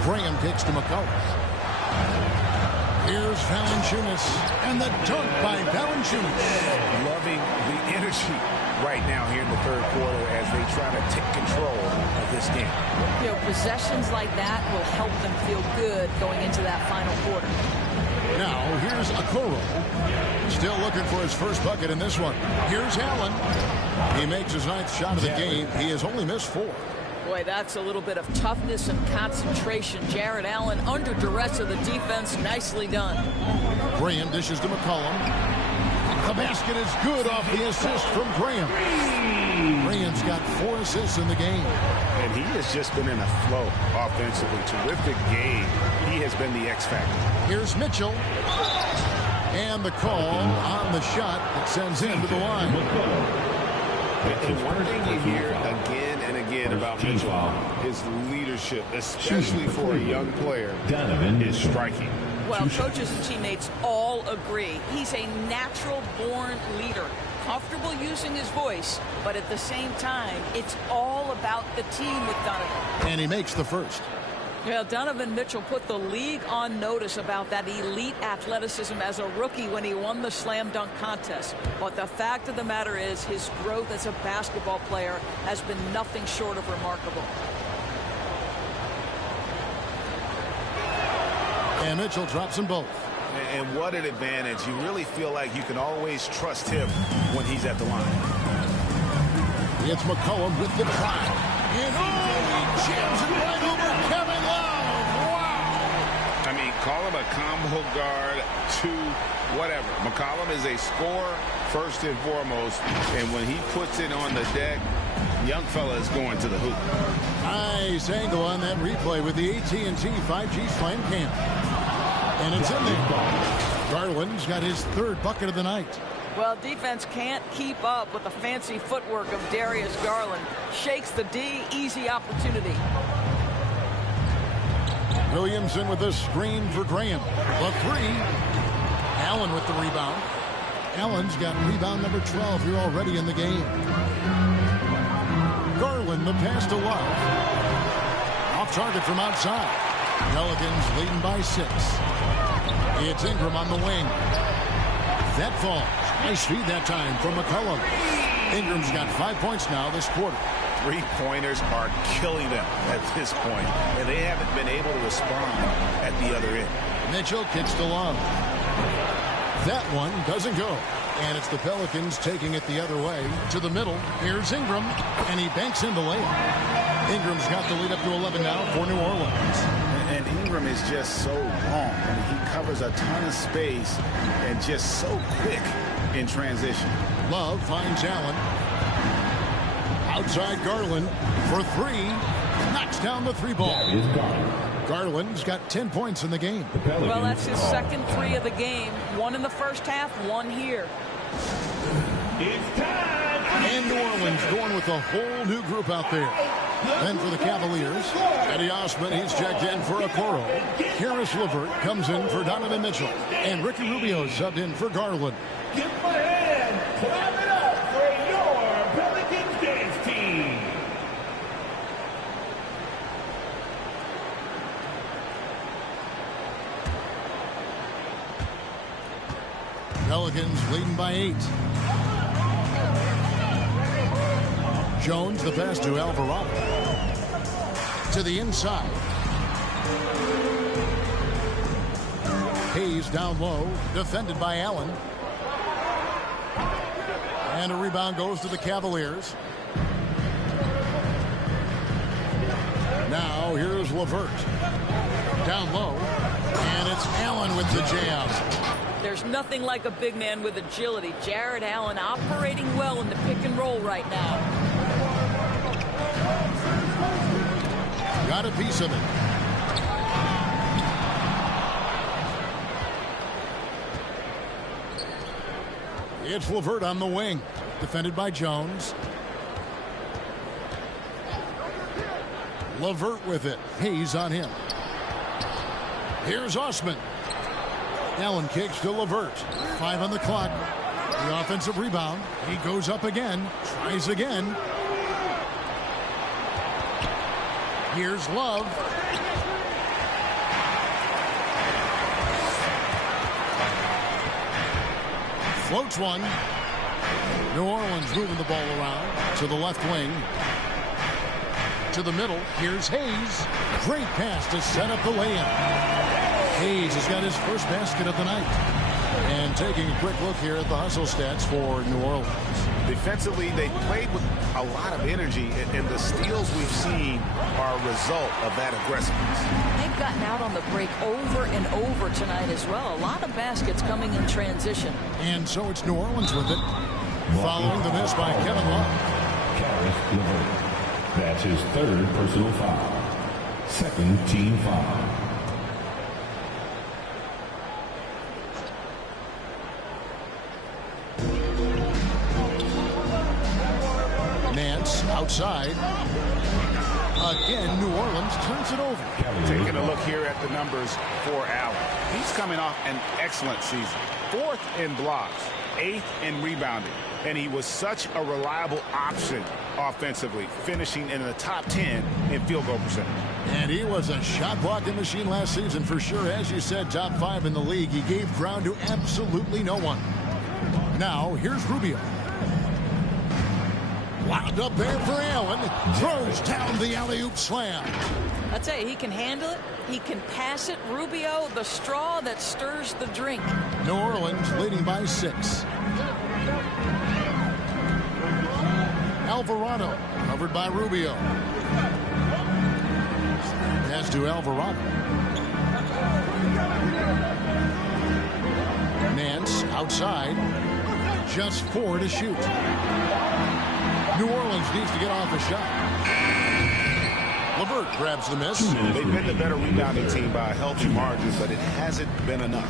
Graham kicks to McCollum. Here's Valanciunas. And the dunk by Valanciunas. Loving the energy right now here in the third quarter as they try to take control of this game. You know, possessions like that will help them feel good going into that final quarter. Now, here's Okoro. Still looking for his first bucket in this one. Here's Allen. He makes his 9th shot of the game. He has only missed 4. Boy, that's a little bit of toughness and concentration. Jared Allen under duress of the defense. Nicely done. Graham dishes to McCollum. The basket is good off the assist from Graham. Grant's got 4 assists in the game. And he has just been in a flow offensively. Terrific game. He has been the X factor. Here's Mitchell. And the call on the shot that sends him to the line. And one thing you hear again and again about Mitchell, his leadership, especially for a young player, is striking. Well, coaches and teammates all agree. He's a natural-born leader, comfortable using his voice, but at the same time, it's all about the team with Donovan. And he makes the first. Yeah, Donovan Mitchell put the league on notice about that elite athleticism as a rookie when he won the slam dunk contest. But the fact of the matter is his growth as a basketball player has been nothing short of remarkable. And Mitchell drops them both. And what an advantage. You really feel like you can always trust him when he's at the line. It's McCollum with the drive. And he jams it right over Kevin Love. Wow. I mean, call him a combo guard to whatever. McCollum is a scorer first and foremost. And when he puts it on the deck, young fella is going to the hoop. Nice angle on that replay with the AT&T 5G Slam Cam. And it's in there. Garland's got his 3rd bucket of the night. Well, defense can't keep up with the fancy footwork of Darius Garland. Shakes the D, easy opportunity. Williamson with a screen for Graham. The 3. Allen with the rebound. Allen's got rebound number 12 here already in the game. Garland, the pass to Love. Off target from outside. Pelicans leading by 6. It's Ingram on the wing. That falls. Nice feed that time from McCollum. Ingram's got 5 points now this quarter. 3-pointers are killing them at this point, and they haven't been able to respond at the other end. Mitchell kicks to Love. That one doesn't go. And it's the Pelicans taking it the other way to the middle. Here's Ingram, and he banks in the layup. Ingram's got the lead up to 11 now for New Orleans. And Ingram is just so long. I mean, he covers a ton of space and just so quick in transition. Love finds Allen. Outside Garland for 3. Knocks down the 3 ball. Garland's got 10 points in the game. Well, that's his 2nd 3 of the game. 1 in the first half, 1 here. It's time. And New Orleans going with a whole new group out there. Then for the Cavaliers, Eddie Osman, he's checked in for Okoro. Karis LeVert comes in for Donovan Mitchell. And Ricky Rubio subbed in for Garland. Give him a hand. Clap it up for your Pelicans dance team. Pelicans leading by 8. Jones, the pass to Alvarado. To the inside. Hayes down low, defended by Allen. And a rebound goes to the Cavaliers. Now here's LeVert. Down low. And it's Allen with the jam. There's nothing like a big man with agility. Jared Allen operating well in the pick and roll right now. Got a piece of it. It's LeVert on the wing. Defended by Jones. LeVert with it. Hayes on him. Here's Osman. Allen kicks to LeVert. 5 on the clock. The offensive rebound. He goes up again. Tries again. Here's Love. Floats one. New Orleans moving the ball around to the left wing. To the middle. Here's Hayes. Great pass to set up the layup. Hayes has got his first basket of the night. And taking a quick look here at the hustle stats for New Orleans. Defensively, they played with a lot of energy, and the steals we've seen are a result of that aggressiveness. They've gotten out on the break over and over tonight as well. A lot of baskets coming in transition. And so it's New Orleans with it. Following the miss by Kevin Love. Karis LeVert. That's his third personal foul. Second team foul. Nance outside. Again, New Orleans turns it over. Taking a look here at the numbers for Allen. He's coming off an excellent season. 4th in blocks, 8th in rebounding. And he was such a reliable option offensively, finishing in the top 10 in field goal percentage. And he was a shot blocking machine last season for sure. As you said, top 5 in the league. He gave ground to absolutely no one. Now, here's Rubio. Lobbed up there for Allen. Throws down the alley-oop slam. I tell you, he can handle it. He can pass it. Rubio, the straw that stirs the drink. New Orleans leading by 6. Alvarado covered by Rubio. Pass to Alvarado. Nance outside. Just 4 to shoot. New Orleans needs to get off a shot. LeVert grabs the miss. They've been the better rebounding team by a healthy margin, but it hasn't been enough.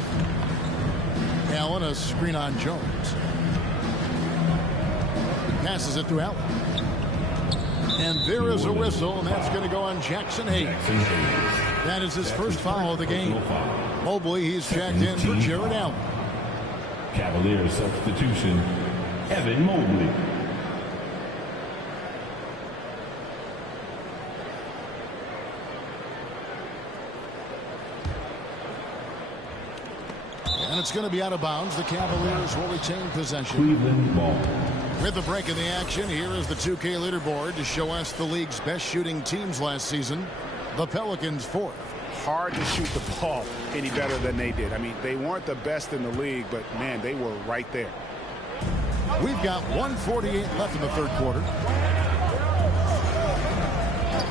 Allen, a screen on Jones. Passes it to Allen. And there is a whistle, and that's going to go on Jackson Hayes. That is his first foul of the game. Mobley, he's checked in for Jared Allen. Cavaliers substitution, Evan Mobley. And it's going to be out of bounds. The Cavaliers will retain possession. Cleveland ball. With the break of the action, here is the 2K leaderboard to show us the league's best shooting teams last season. The Pelicans 4th. Hard to shoot the ball any better than they did. I mean, they weren't the best in the league, but, man, they were right there. We've got 1:48 left in the third quarter.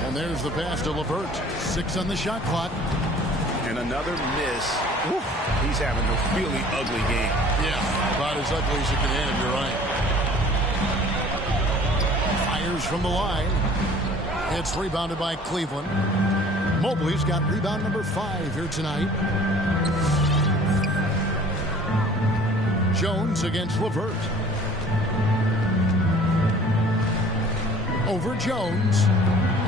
And there's the pass to LeVert. 6 on the shot clock. And another miss. Ooh, he's having a really ugly game. Yeah, about as ugly as you can have, you're right. Fires from the line. It's rebounded by Cleveland. Mobley's got rebound number 5 here tonight. Jones against LeVert. Over Jones.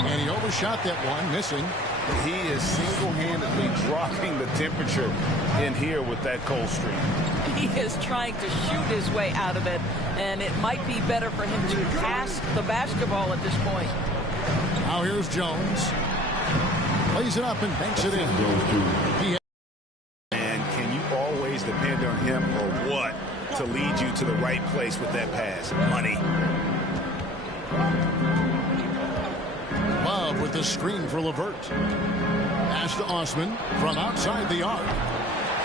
And he overshot that one, missing. He is single-handedly dropping the temperature in here with that cold streak. He is trying to shoot his way out of it, and it might be better for him to pass the basketball at this point. Now here's Jones. Lays it up and banks it in. And can you always depend on him or what to lead you to the right place with that pass? Money. Love with the screen for LeVert. Pass to Osman from outside the arc.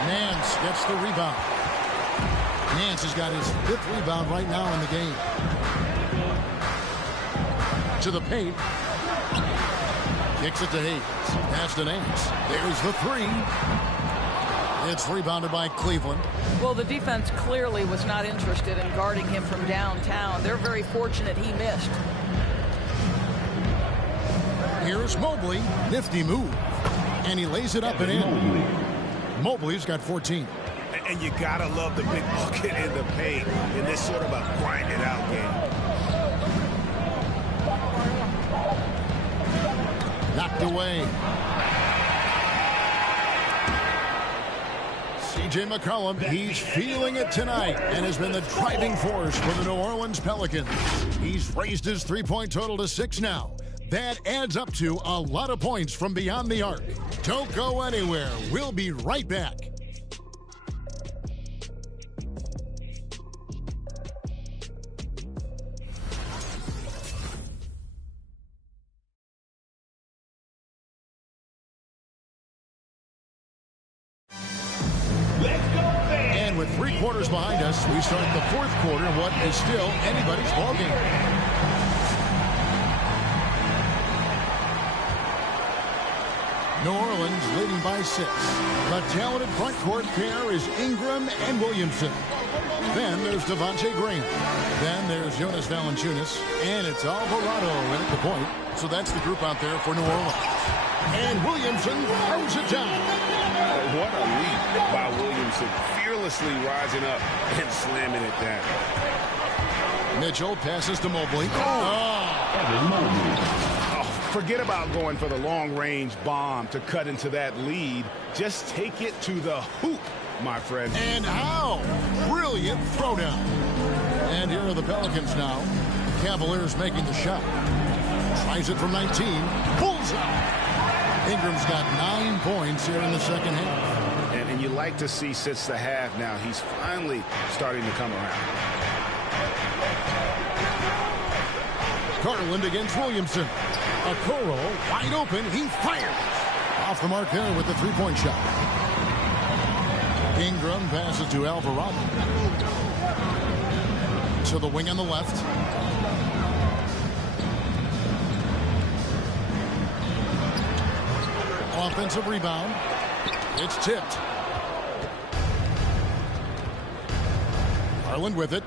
Nance gets the rebound. Nance has got his 5th rebound right now in the game. To the paint. Kicks it to Hayes. Pass to Nance. There's the 3. It's rebounded by Cleveland. Well, the defense clearly was not interested in guarding him from downtown. They're very fortunate he missed. Here's Mobley. Nifty move. And he lays it up and in. Mobley's got 14. And you got to love the big bucket in the paint in this sort of a grind-it-out game. Knocked away. C.J. McCollum, he's feeling it tonight and has been the driving force for the New Orleans Pelicans. He's raised his three-point total to 6 now. That adds up to a lot of points from beyond the arc. Don't go anywhere. We'll be right back. And with 3 quarters behind us, we start the 4th quarter in what is still anybody's ballgame. New Orleans leading by 6. The talented front court pair is Ingram and Williamson. Then there's Devontae Graham. Then there's Jonas Valanciunas. And it's Alvarado in at the point. So that's the group out there for New Orleans. And Williamson throws it down. What a leap by Williamson. Fearlessly rising up and slamming it down. Mitchell passes to Mobley. Forget about going for the long-range bomb to cut into that lead. Just take it to the hoop, my friend. And how? Brilliant throwdown. And here are the Pelicans now. Cavaliers making the shot. Tries it from 19. Bullseye. Ingram's got 9 points here in the second half. And you like to see since the half now, he's finally starting to come around. Garland against Williamson. Okoro wide open. He fires. Off the mark there with the three-point shot. Ingram passes to Alvarado. To the wing on the left. Offensive rebound. It's tipped. Garland with it.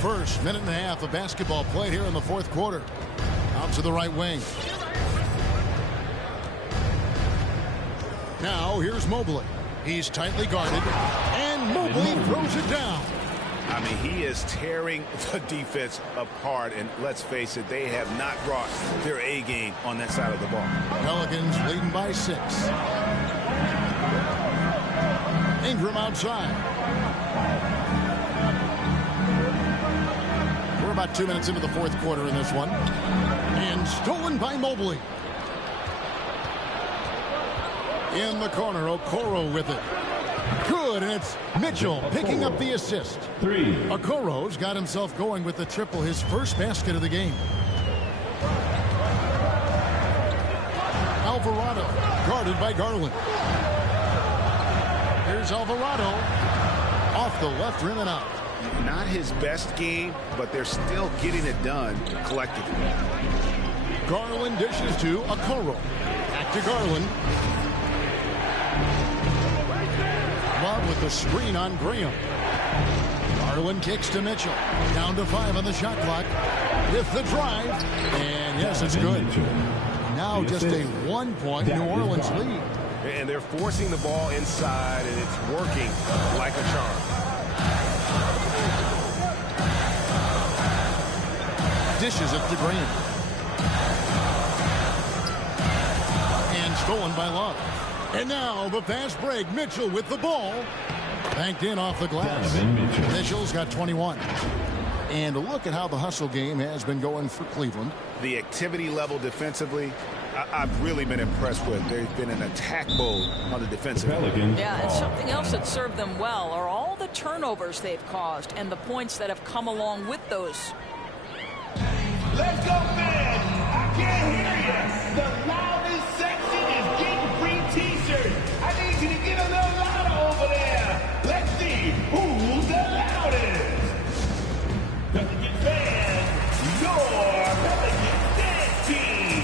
First minute and a half of basketball played here in the fourth quarter. Out to the right wing. Now here's Mobley. He's tightly guarded. And Mobley throws it down. I mean, he is tearing the defense apart. And let's face it, they have not brought their A game on that side of the ball. Pelicans leading by 6. Ingram outside. We're about 2 minutes into the fourth quarter in this one. And stolen by Mobley. In the corner, Okoro with it. Good, and it's Mitchell picking up the assist. Okoro's got himself going with the triple, his first basket of the game. Alvarado guarded by Garland. Here's Alvarado off the left rim and out. Not his best game, but they're still getting it done collectively. Garland dishes to Okoro. Back to Garland. Love with the screen on Graham. Garland kicks to Mitchell. Down to 5 on the shot clock. With the drive. And yes, it's good. Now just a 1-point New Orleans lead. And they're forcing the ball inside, and it's working like a charm. Dishes it to Graham. And stolen by Love. And now the fast break. Mitchell with the ball. Banked in off the glass. Mitchell's got 21. And look at how the hustle game has been going for Cleveland. The activity level defensively, I've really been impressed with. There's been an attack mode on the defensive end. Yeah, and something else that served them well are all the turnovers they've caused and the points that have come along with those. Let's go, man! I can't hear you. The loudest section is getting free T-shirts. I need you to get a little louder over there. Let's see who's the loudest. Pelicans fans, your Pelicans dance team.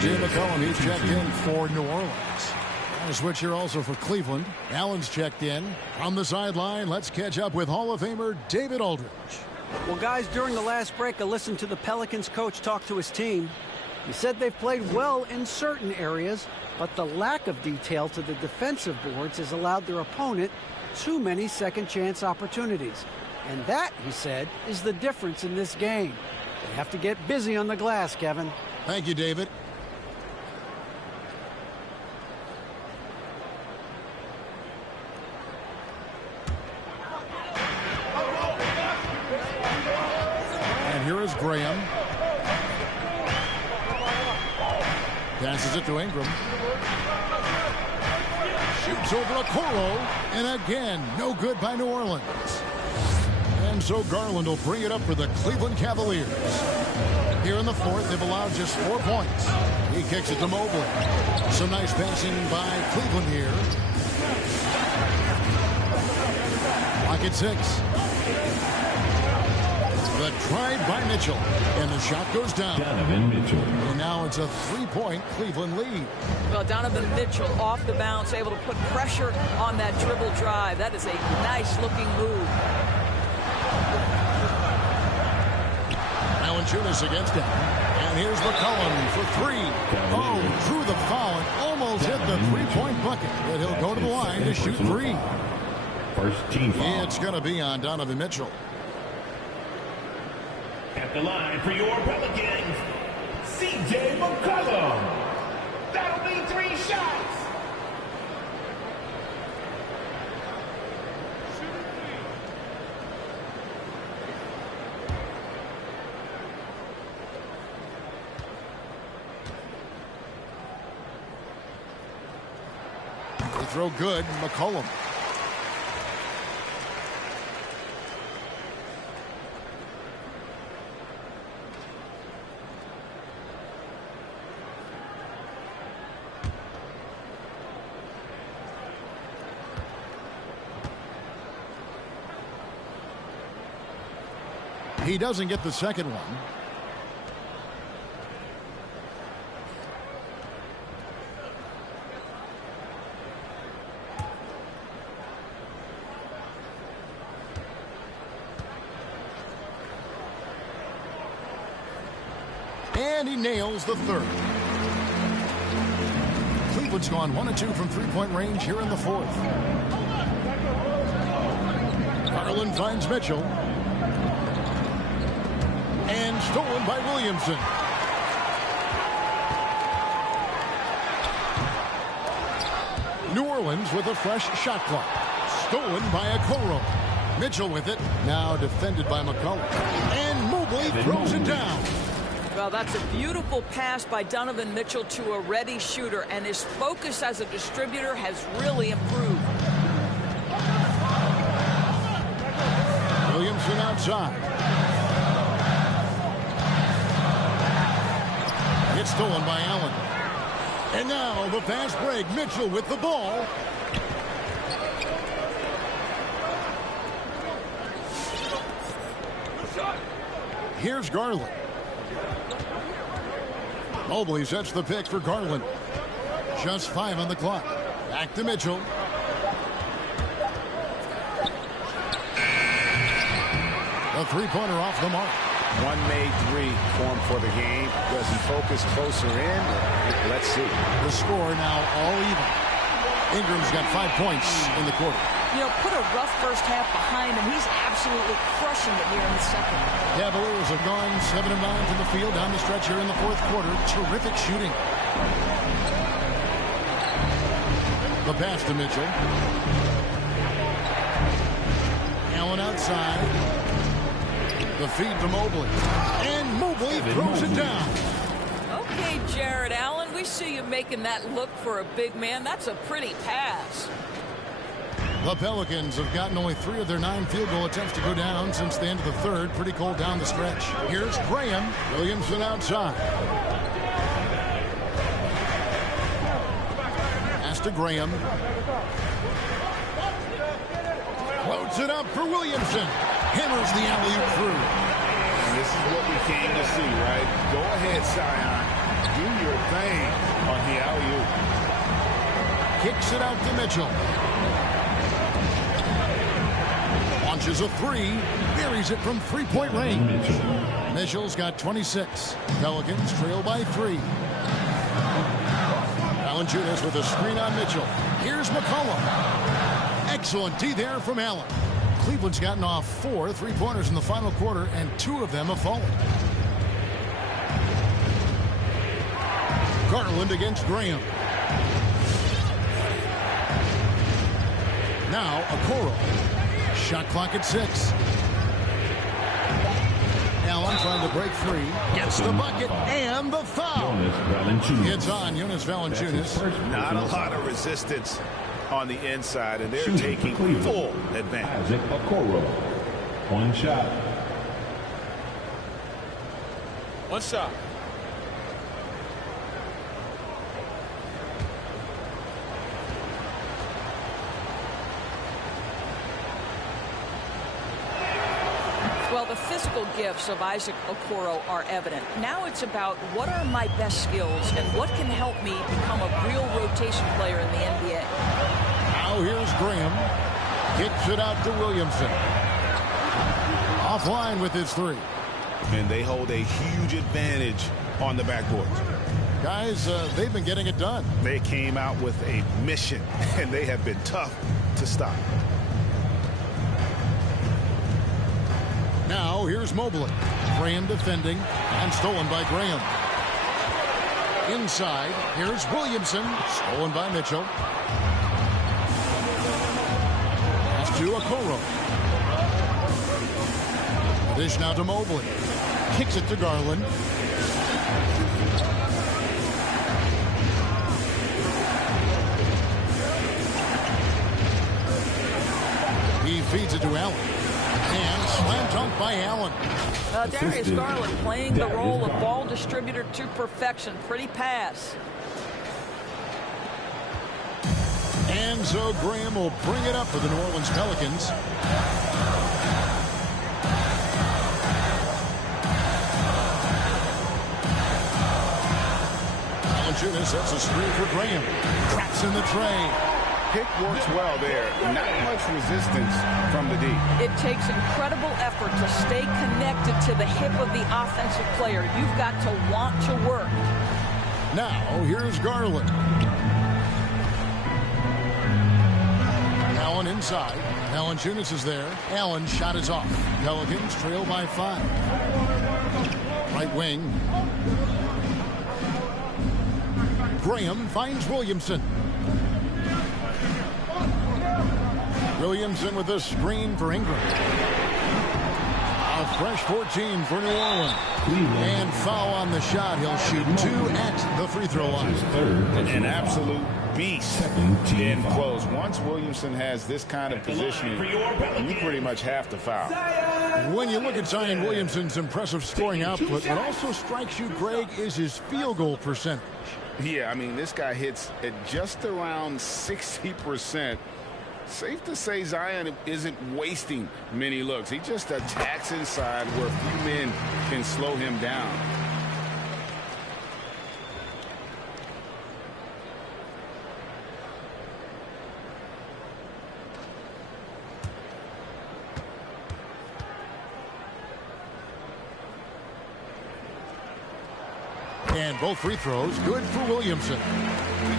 Jay McCollum, he's checked in for New Orleans. A switch here also for Cleveland. Allen's checked in. From the sideline, let's catch up with Hall of Famer David Aldridge. Well, guys, during the last break, I listened to the Pelicans coach talk to his team. He said they've played well in certain areas, but the lack of detail to the defensive boards has allowed their opponent too many second-chance opportunities. And that, he said, is the difference in this game. They have to get busy on the glass, Kevin. Thank you, David. And here is Graham. Passes it to Ingram. Shoots over Okoro. And again, no good by New Orleans. And so Garland will bring it up for the Cleveland Cavaliers. Here in the fourth, they've allowed just 4 points. He kicks it to Mobley. Some nice passing by Cleveland here. Clock at 6. The drive by Mitchell. And the shot goes down. Donovan Mitchell. And now it's a 3-point Cleveland lead. Well, Donovan Mitchell off the bounce, able to put pressure on that dribble drive. That is a nice-looking move. Valanciunas against him. And here's McCollum for 3. Oh, drew the foul and almost hit the 3-point bucket. But he'll go to the line to shoot 3. First team foul. It's going to be on Donovan Mitchell. At the line for your Pelicans, C.J. McCollum. That'll be 3 shots. They throw good. McCollum. He doesn't get the second one. And he nails the third. Cleveland's gone 1 of 2 from 3-point range here in the fourth. Garland finds Mitchell. And stolen by Williamson. New Orleans with a fresh shot clock. Stolen by Okoro. Mitchell with it. Now defended by McCollum. And Mobley throws it down. Well, that's a beautiful pass by Donovan Mitchell to a ready shooter, and his focus as a distributor has really improved. Williamson outside. It's stolen by Allen. And now the fast break. Mitchell with the ball. Here's Garland. Mobley sets the pick for Garland. Just 5 on the clock. Back to Mitchell. A 3-pointer off the mark. One made 3 form for the game. Does he focus closer in? Let's see. The score now all even. Ingram's got 5 points in the quarter. You know, put a rough first half behind him. He's absolutely crushing it here in the second. Cavaliers have gone 7 of 9 from the field down the stretch here in the fourth quarter. Terrific shooting. The pass to Mitchell. Allen outside. The feed to Mobley. And Mobley throws it down. Okay, Jared Allen, we see you making that look for a big man. That's a pretty pass. The Pelicans have gotten only 3 of their 9 field goal attempts to go down since the end of the third. Pretty cold down the stretch. Here's Graham. Williamson outside. Pass to Graham. Floats it up for Williamson. Hammers the alley-oop through. And this is what we came to see, right? Go ahead, Zion. Do your thing on the alley-oop. Kicks it out to Mitchell. Launches a three. Buries it from three-point range. Mitchell's got 26. Pelicans trail by 3. Valanciunas with a screen on Mitchell. Here's McCollum. Excellent D there from Allen. Cleveland's gotten off 4 3-pointers in the final quarter, and 2 of them have fallen. Garland against Graham. Now Okoro. Shot clock at 6. Allen trying to break free. Gets the bucket and the foul. It's on Jonas Valanciunas. Not a lot of resistance on the inside, and they're taking full advantage. Okoro. One shot. One shot. Well, the physical gifts of Isaac Okoro are evident. Now it's about what are my best skills and what can help me become a real rotation player in the NBA. Now here's Graham. Kicks it out to Williamson. Offline with his 3. And they hold a huge advantage on the backboard. Guys, they've been getting it done. They came out with a mission, and they have been tough to stop. Now here's Mobley. Graham defending and stolen by Graham. Inside, here's Williamson. Stolen by Mitchell. Pass to Okoro. Dish now to Mobley. Kicks it to Garland. He feeds it to Allen. And slam dunk by Allen. Darius Garland playing the role of ball distributor to perfection. Pretty pass. And so Graham will bring it up for the New Orleans Pelicans. Valanciunas sets a screen for Graham. Traps in the tray. Pick works well there. Not much resistance from the D. It takes incredible effort to stay connected to the hip of the offensive player. You've got to want to work. Now, here's Garland. Allen inside. Valanciunas is there. Allen shot is off. Pelicans trail by 5. Right wing. Graham finds Williamson. Williamson with a screen for Ingram. A fresh 14 for New Orleans. And foul on the shot. He'll shoot 2 at the free throw line. An absolute beast in close. Once Williamson has this kind of positioning, you pretty much have to foul. When you look at Zion Williamson's impressive scoring output, what also strikes you, Greg, is his field goal percentage. Yeah, I mean, this guy hits at just around 60%. Safe to say Zion isn't wasting many looks. He just attacks inside where few men can slow him down. And both free throws good for Williamson.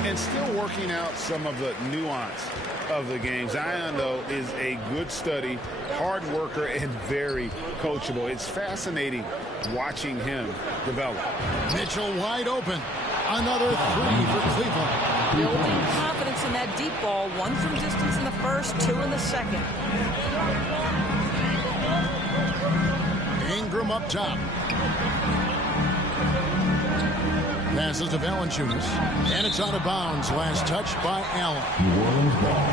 And still working out some of the nuance of the game. Zion, though, is a good study, hard worker, and very coachable. It's fascinating watching him develop. Mitchell wide open. Another 3 for Cleveland. Building confidence in that deep ball. 1 from distance in the first, 2 in the second. Ingram up top. Passes to Valanciunas. And it's out of bounds. Last touch by Allen. New Orleans ball.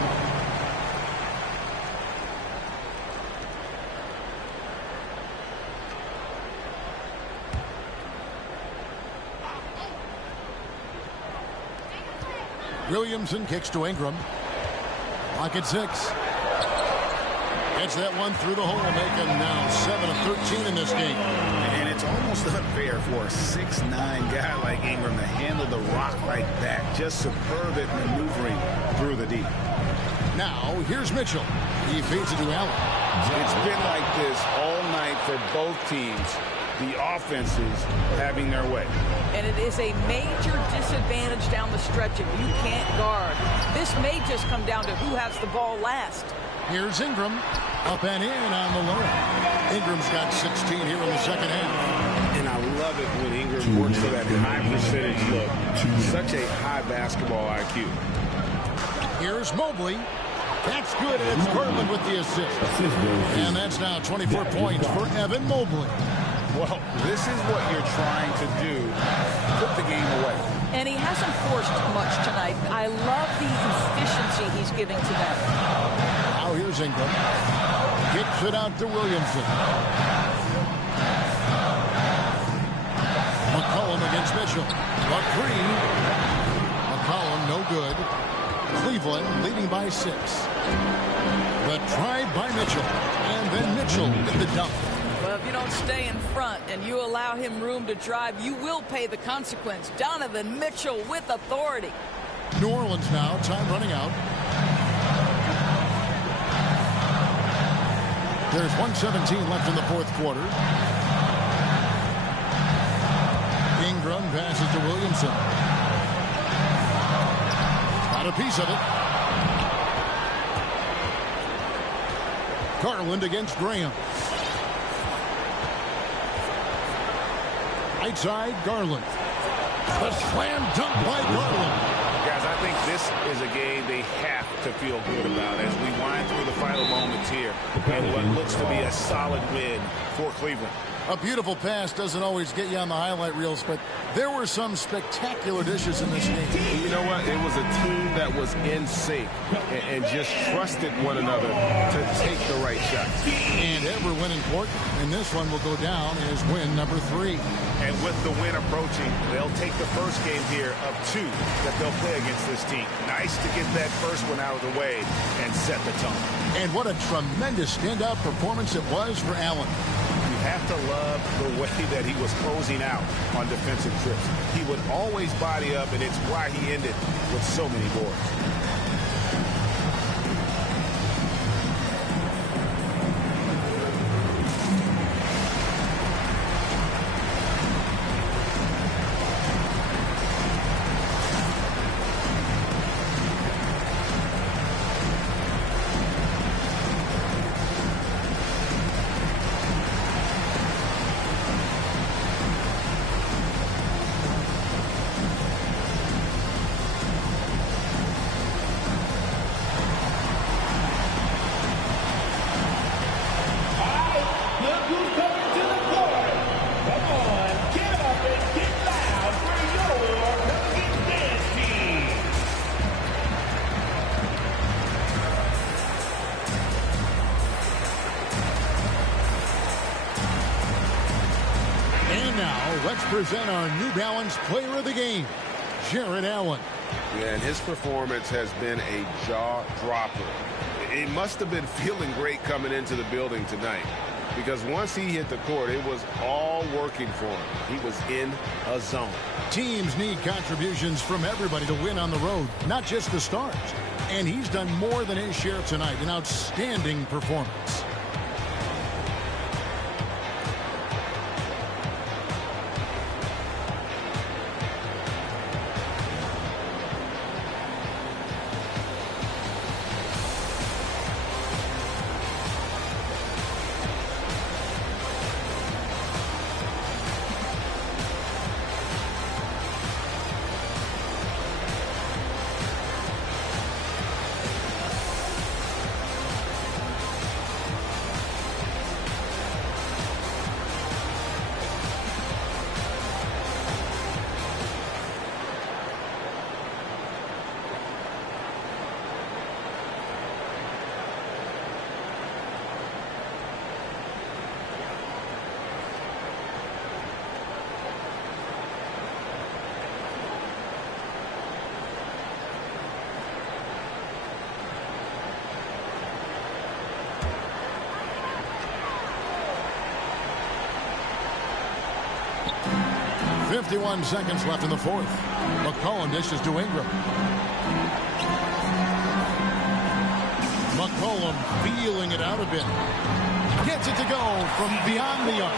Williamson kicks to Ingram. Clock at 6. Gets that one through the hole, making now 7 of 13 in this game. And it's almost unfair for a 6'9" guy like Ingram to handle the rock like that. Just superb at maneuvering through the deep. Now, here's Mitchell. He feeds it to Allen. It's been like this all night for both teams. The offenses having their way. And it is a major disadvantage down the stretch if you can't guard. This may just come down to who has the ball last. Here's Ingram. Up and in on the low. Ingram's got 16 here in the second half. And I love it when Ingram works for that high percentage look. Such a high basketball IQ. Here's Mobley. That's good, and it's Garland with the assist. And that's now 24 points for Evan Mobley. Well, this is what you're trying to do. Put the game away. And he hasn't forced much tonight. I love the efficiency he's giving to them. Now here's Ingram. Kicks it out to Williamson. McCollum against Mitchell. A three. McCollum no good. Cleveland leading by 6. The try by Mitchell. And then Mitchell with the dunk. Well, if you don't stay in front and you allow him room to drive, you will pay the consequence. Donovan Mitchell with authority. New Orleans now, time running out. There's 1:17 left in the fourth quarter. Ingram passes to Williamson. Got a piece of it. Garland against Graham. Right side, Garland. The slam dunk by Garland. Guys, I think this is a game they have to feel good about as we wind through the final moments here and what looks to be a solid win for Cleveland. A beautiful pass doesn't always get you on the highlight reels, but there were some spectacular dishes in this game. You know what? It was a team that was in sync and just trusted one another to take the right shots. And every win important, and this one will go down as win number 3. And with the win approaching, they'll take the first game here of 2 that they'll play against this team. Nice to get that first one out of the way and set the tone. And what a tremendous standout performance it was for Allen. You have to love the way that he was closing out on defensive trips. He would always body up, and it's why he ended with so many boards. Let's present our New Balance Player of the Game, Jared Allen. Yeah, and his performance has been a jaw-dropper. He must have been feeling great coming into the building tonight because once he hit the court, it was all working for him. He was in a zone. Teams need contributions from everybody to win on the road, not just the stars. And he's done more than his share tonight, an outstanding performance. 51 seconds left in the fourth. McCollum dishes to Ingram. McCollum feeling it out a bit. Gets it to go from beyond the arc.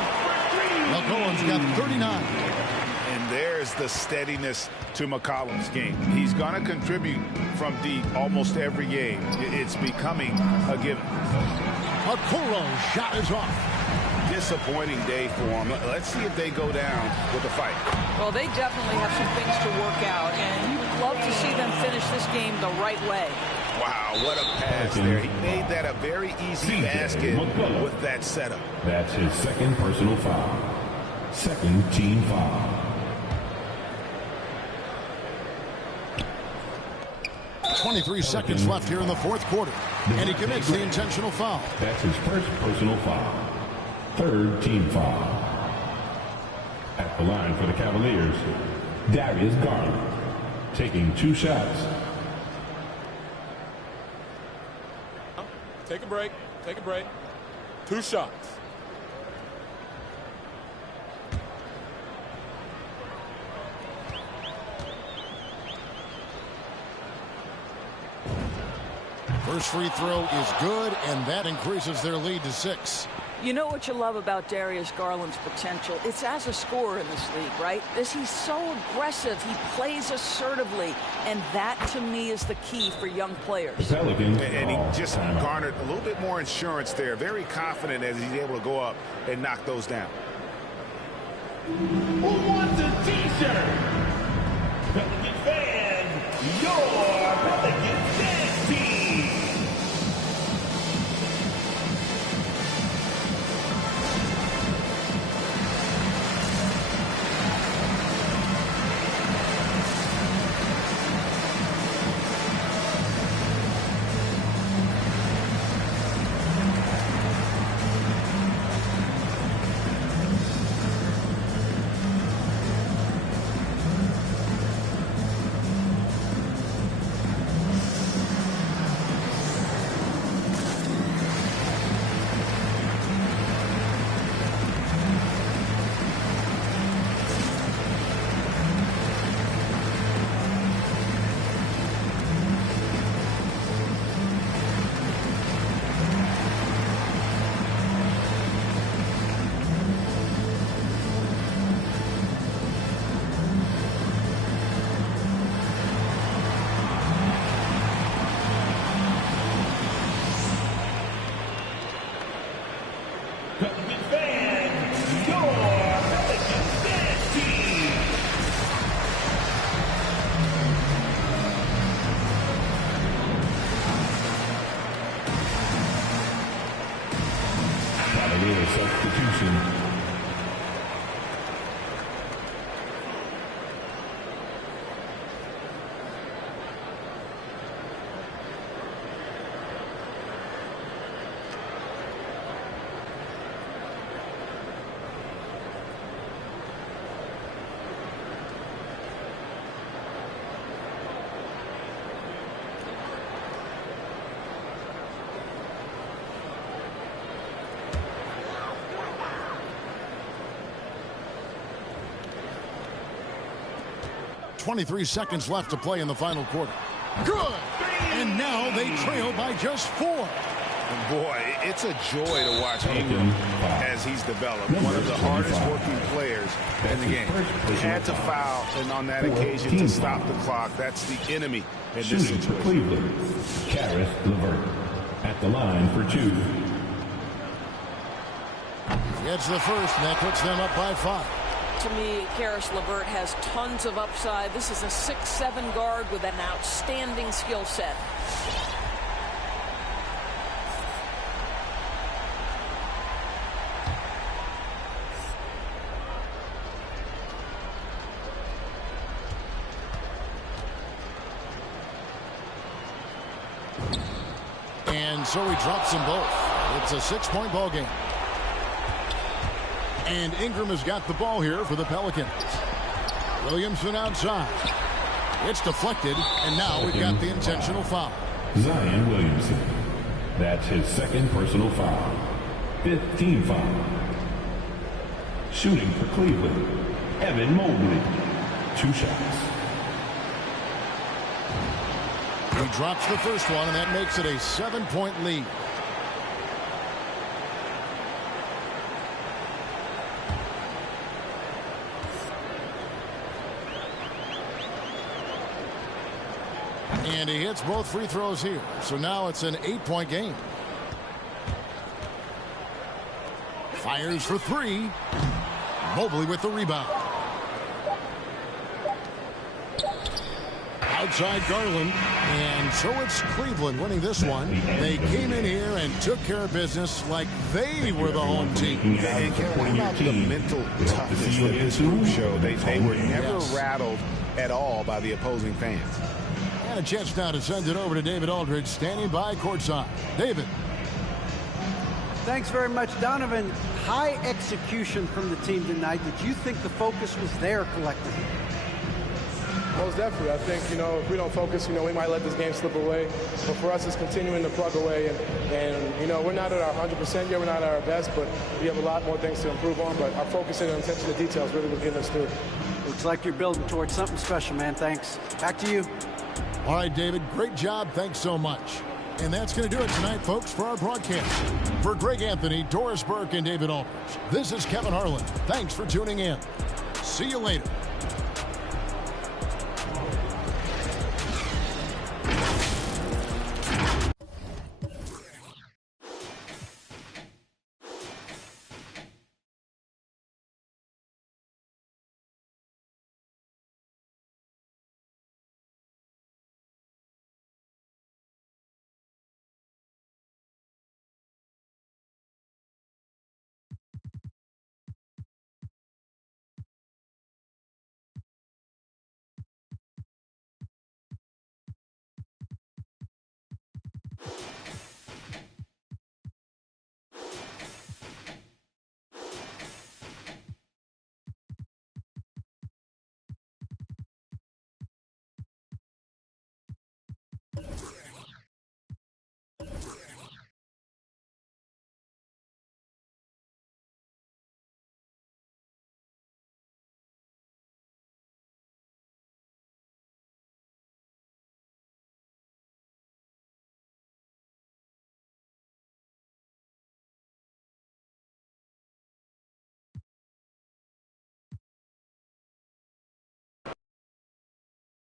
McCollum's got 39. And there's the steadiness to McCollum's game. He's going to contribute from deep almost every game. It's becoming a given. Okoro's shot is off. Disappointing day for him. Let's see if they go down with a fight. Well, they definitely have some things to work out, and you would love to see them finish this game the right way. Wow, what a pass there. He made that a very easy basket with that setup. That's his second personal foul. Second team foul. 23 seconds left here in the fourth quarter, and he commits the intentional foul. That's his first personal foul. Third team foul. At the line for the Cavaliers, Darius Garland, taking 2 shots. Take a break. Take a break. 2 shots. First free throw is good, and that increases their lead to 6. You know what you love about Darius Garland's potential? It's as a scorer in this league, right? He's so aggressive. He plays assertively, and that, to me, is the key for young players. Pelicans, and he just garnered a little bit more insurance there. Very confident as he's able to go up and knock those down. Who wants a t-shirt? Pelicans fan, your Pelicans dance team. Substitution. .23 seconds left to play in the final quarter. Good! And now they trail by just 4. And boy, it's a joy to watch Ingram as he's developed. One of the hardest working players in the game. He had to foul, and on that occasion to stop the clock. That's the enemy in this Shooting for situation. Cleveland, Karis LeVert. At the line for 2. Gets the first, and that puts them up by 5. To me, Karis LeVert has tons of upside. This is a 6'7" guard with an outstanding skill set. And so he drops them both. It's a 6-point ball game. And Ingram has got the ball here for the Pelicans. Williamson outside. It's deflected, and now we've got the intentional foul. Zion Williamson. That's his second personal foul. 5th team foul. Shooting for Cleveland, Evan Mobley. 2 shots. He drops the first one, and that makes it a 7-point lead. And he hits both free throws here. So now it's an 8-point game. Fires for 3. Mobley with the rebound. Outside Garland. And so it's Cleveland winning this one. They came in here and took care of business like they were the home team. And Kevin, how about the mental toughness that this group showed? They were never rattled at all by the opposing fans. And a chance now to send it over to David Aldridge, standing by courtside. David. Thanks very much, Donovan. High execution from the team tonight. Did you think the focus was there collectively? Most definitely. I think, if we don't focus, we might let this game slip away. But for us, it's continuing to plug away. And we're not at our 100% yet. We're not at our best, but we have a lot more things to improve on. But our focus and attention to details really will get us through. Looks like you're building towards something special, man. Thanks. Back to you. All right, David, great job. Thanks so much. And that's going to do it tonight, folks, for our broadcast. For Greg Anthony, Doris Burke, and David Aldridge, this is Kevin Harlan. Thanks for tuning in. See you later.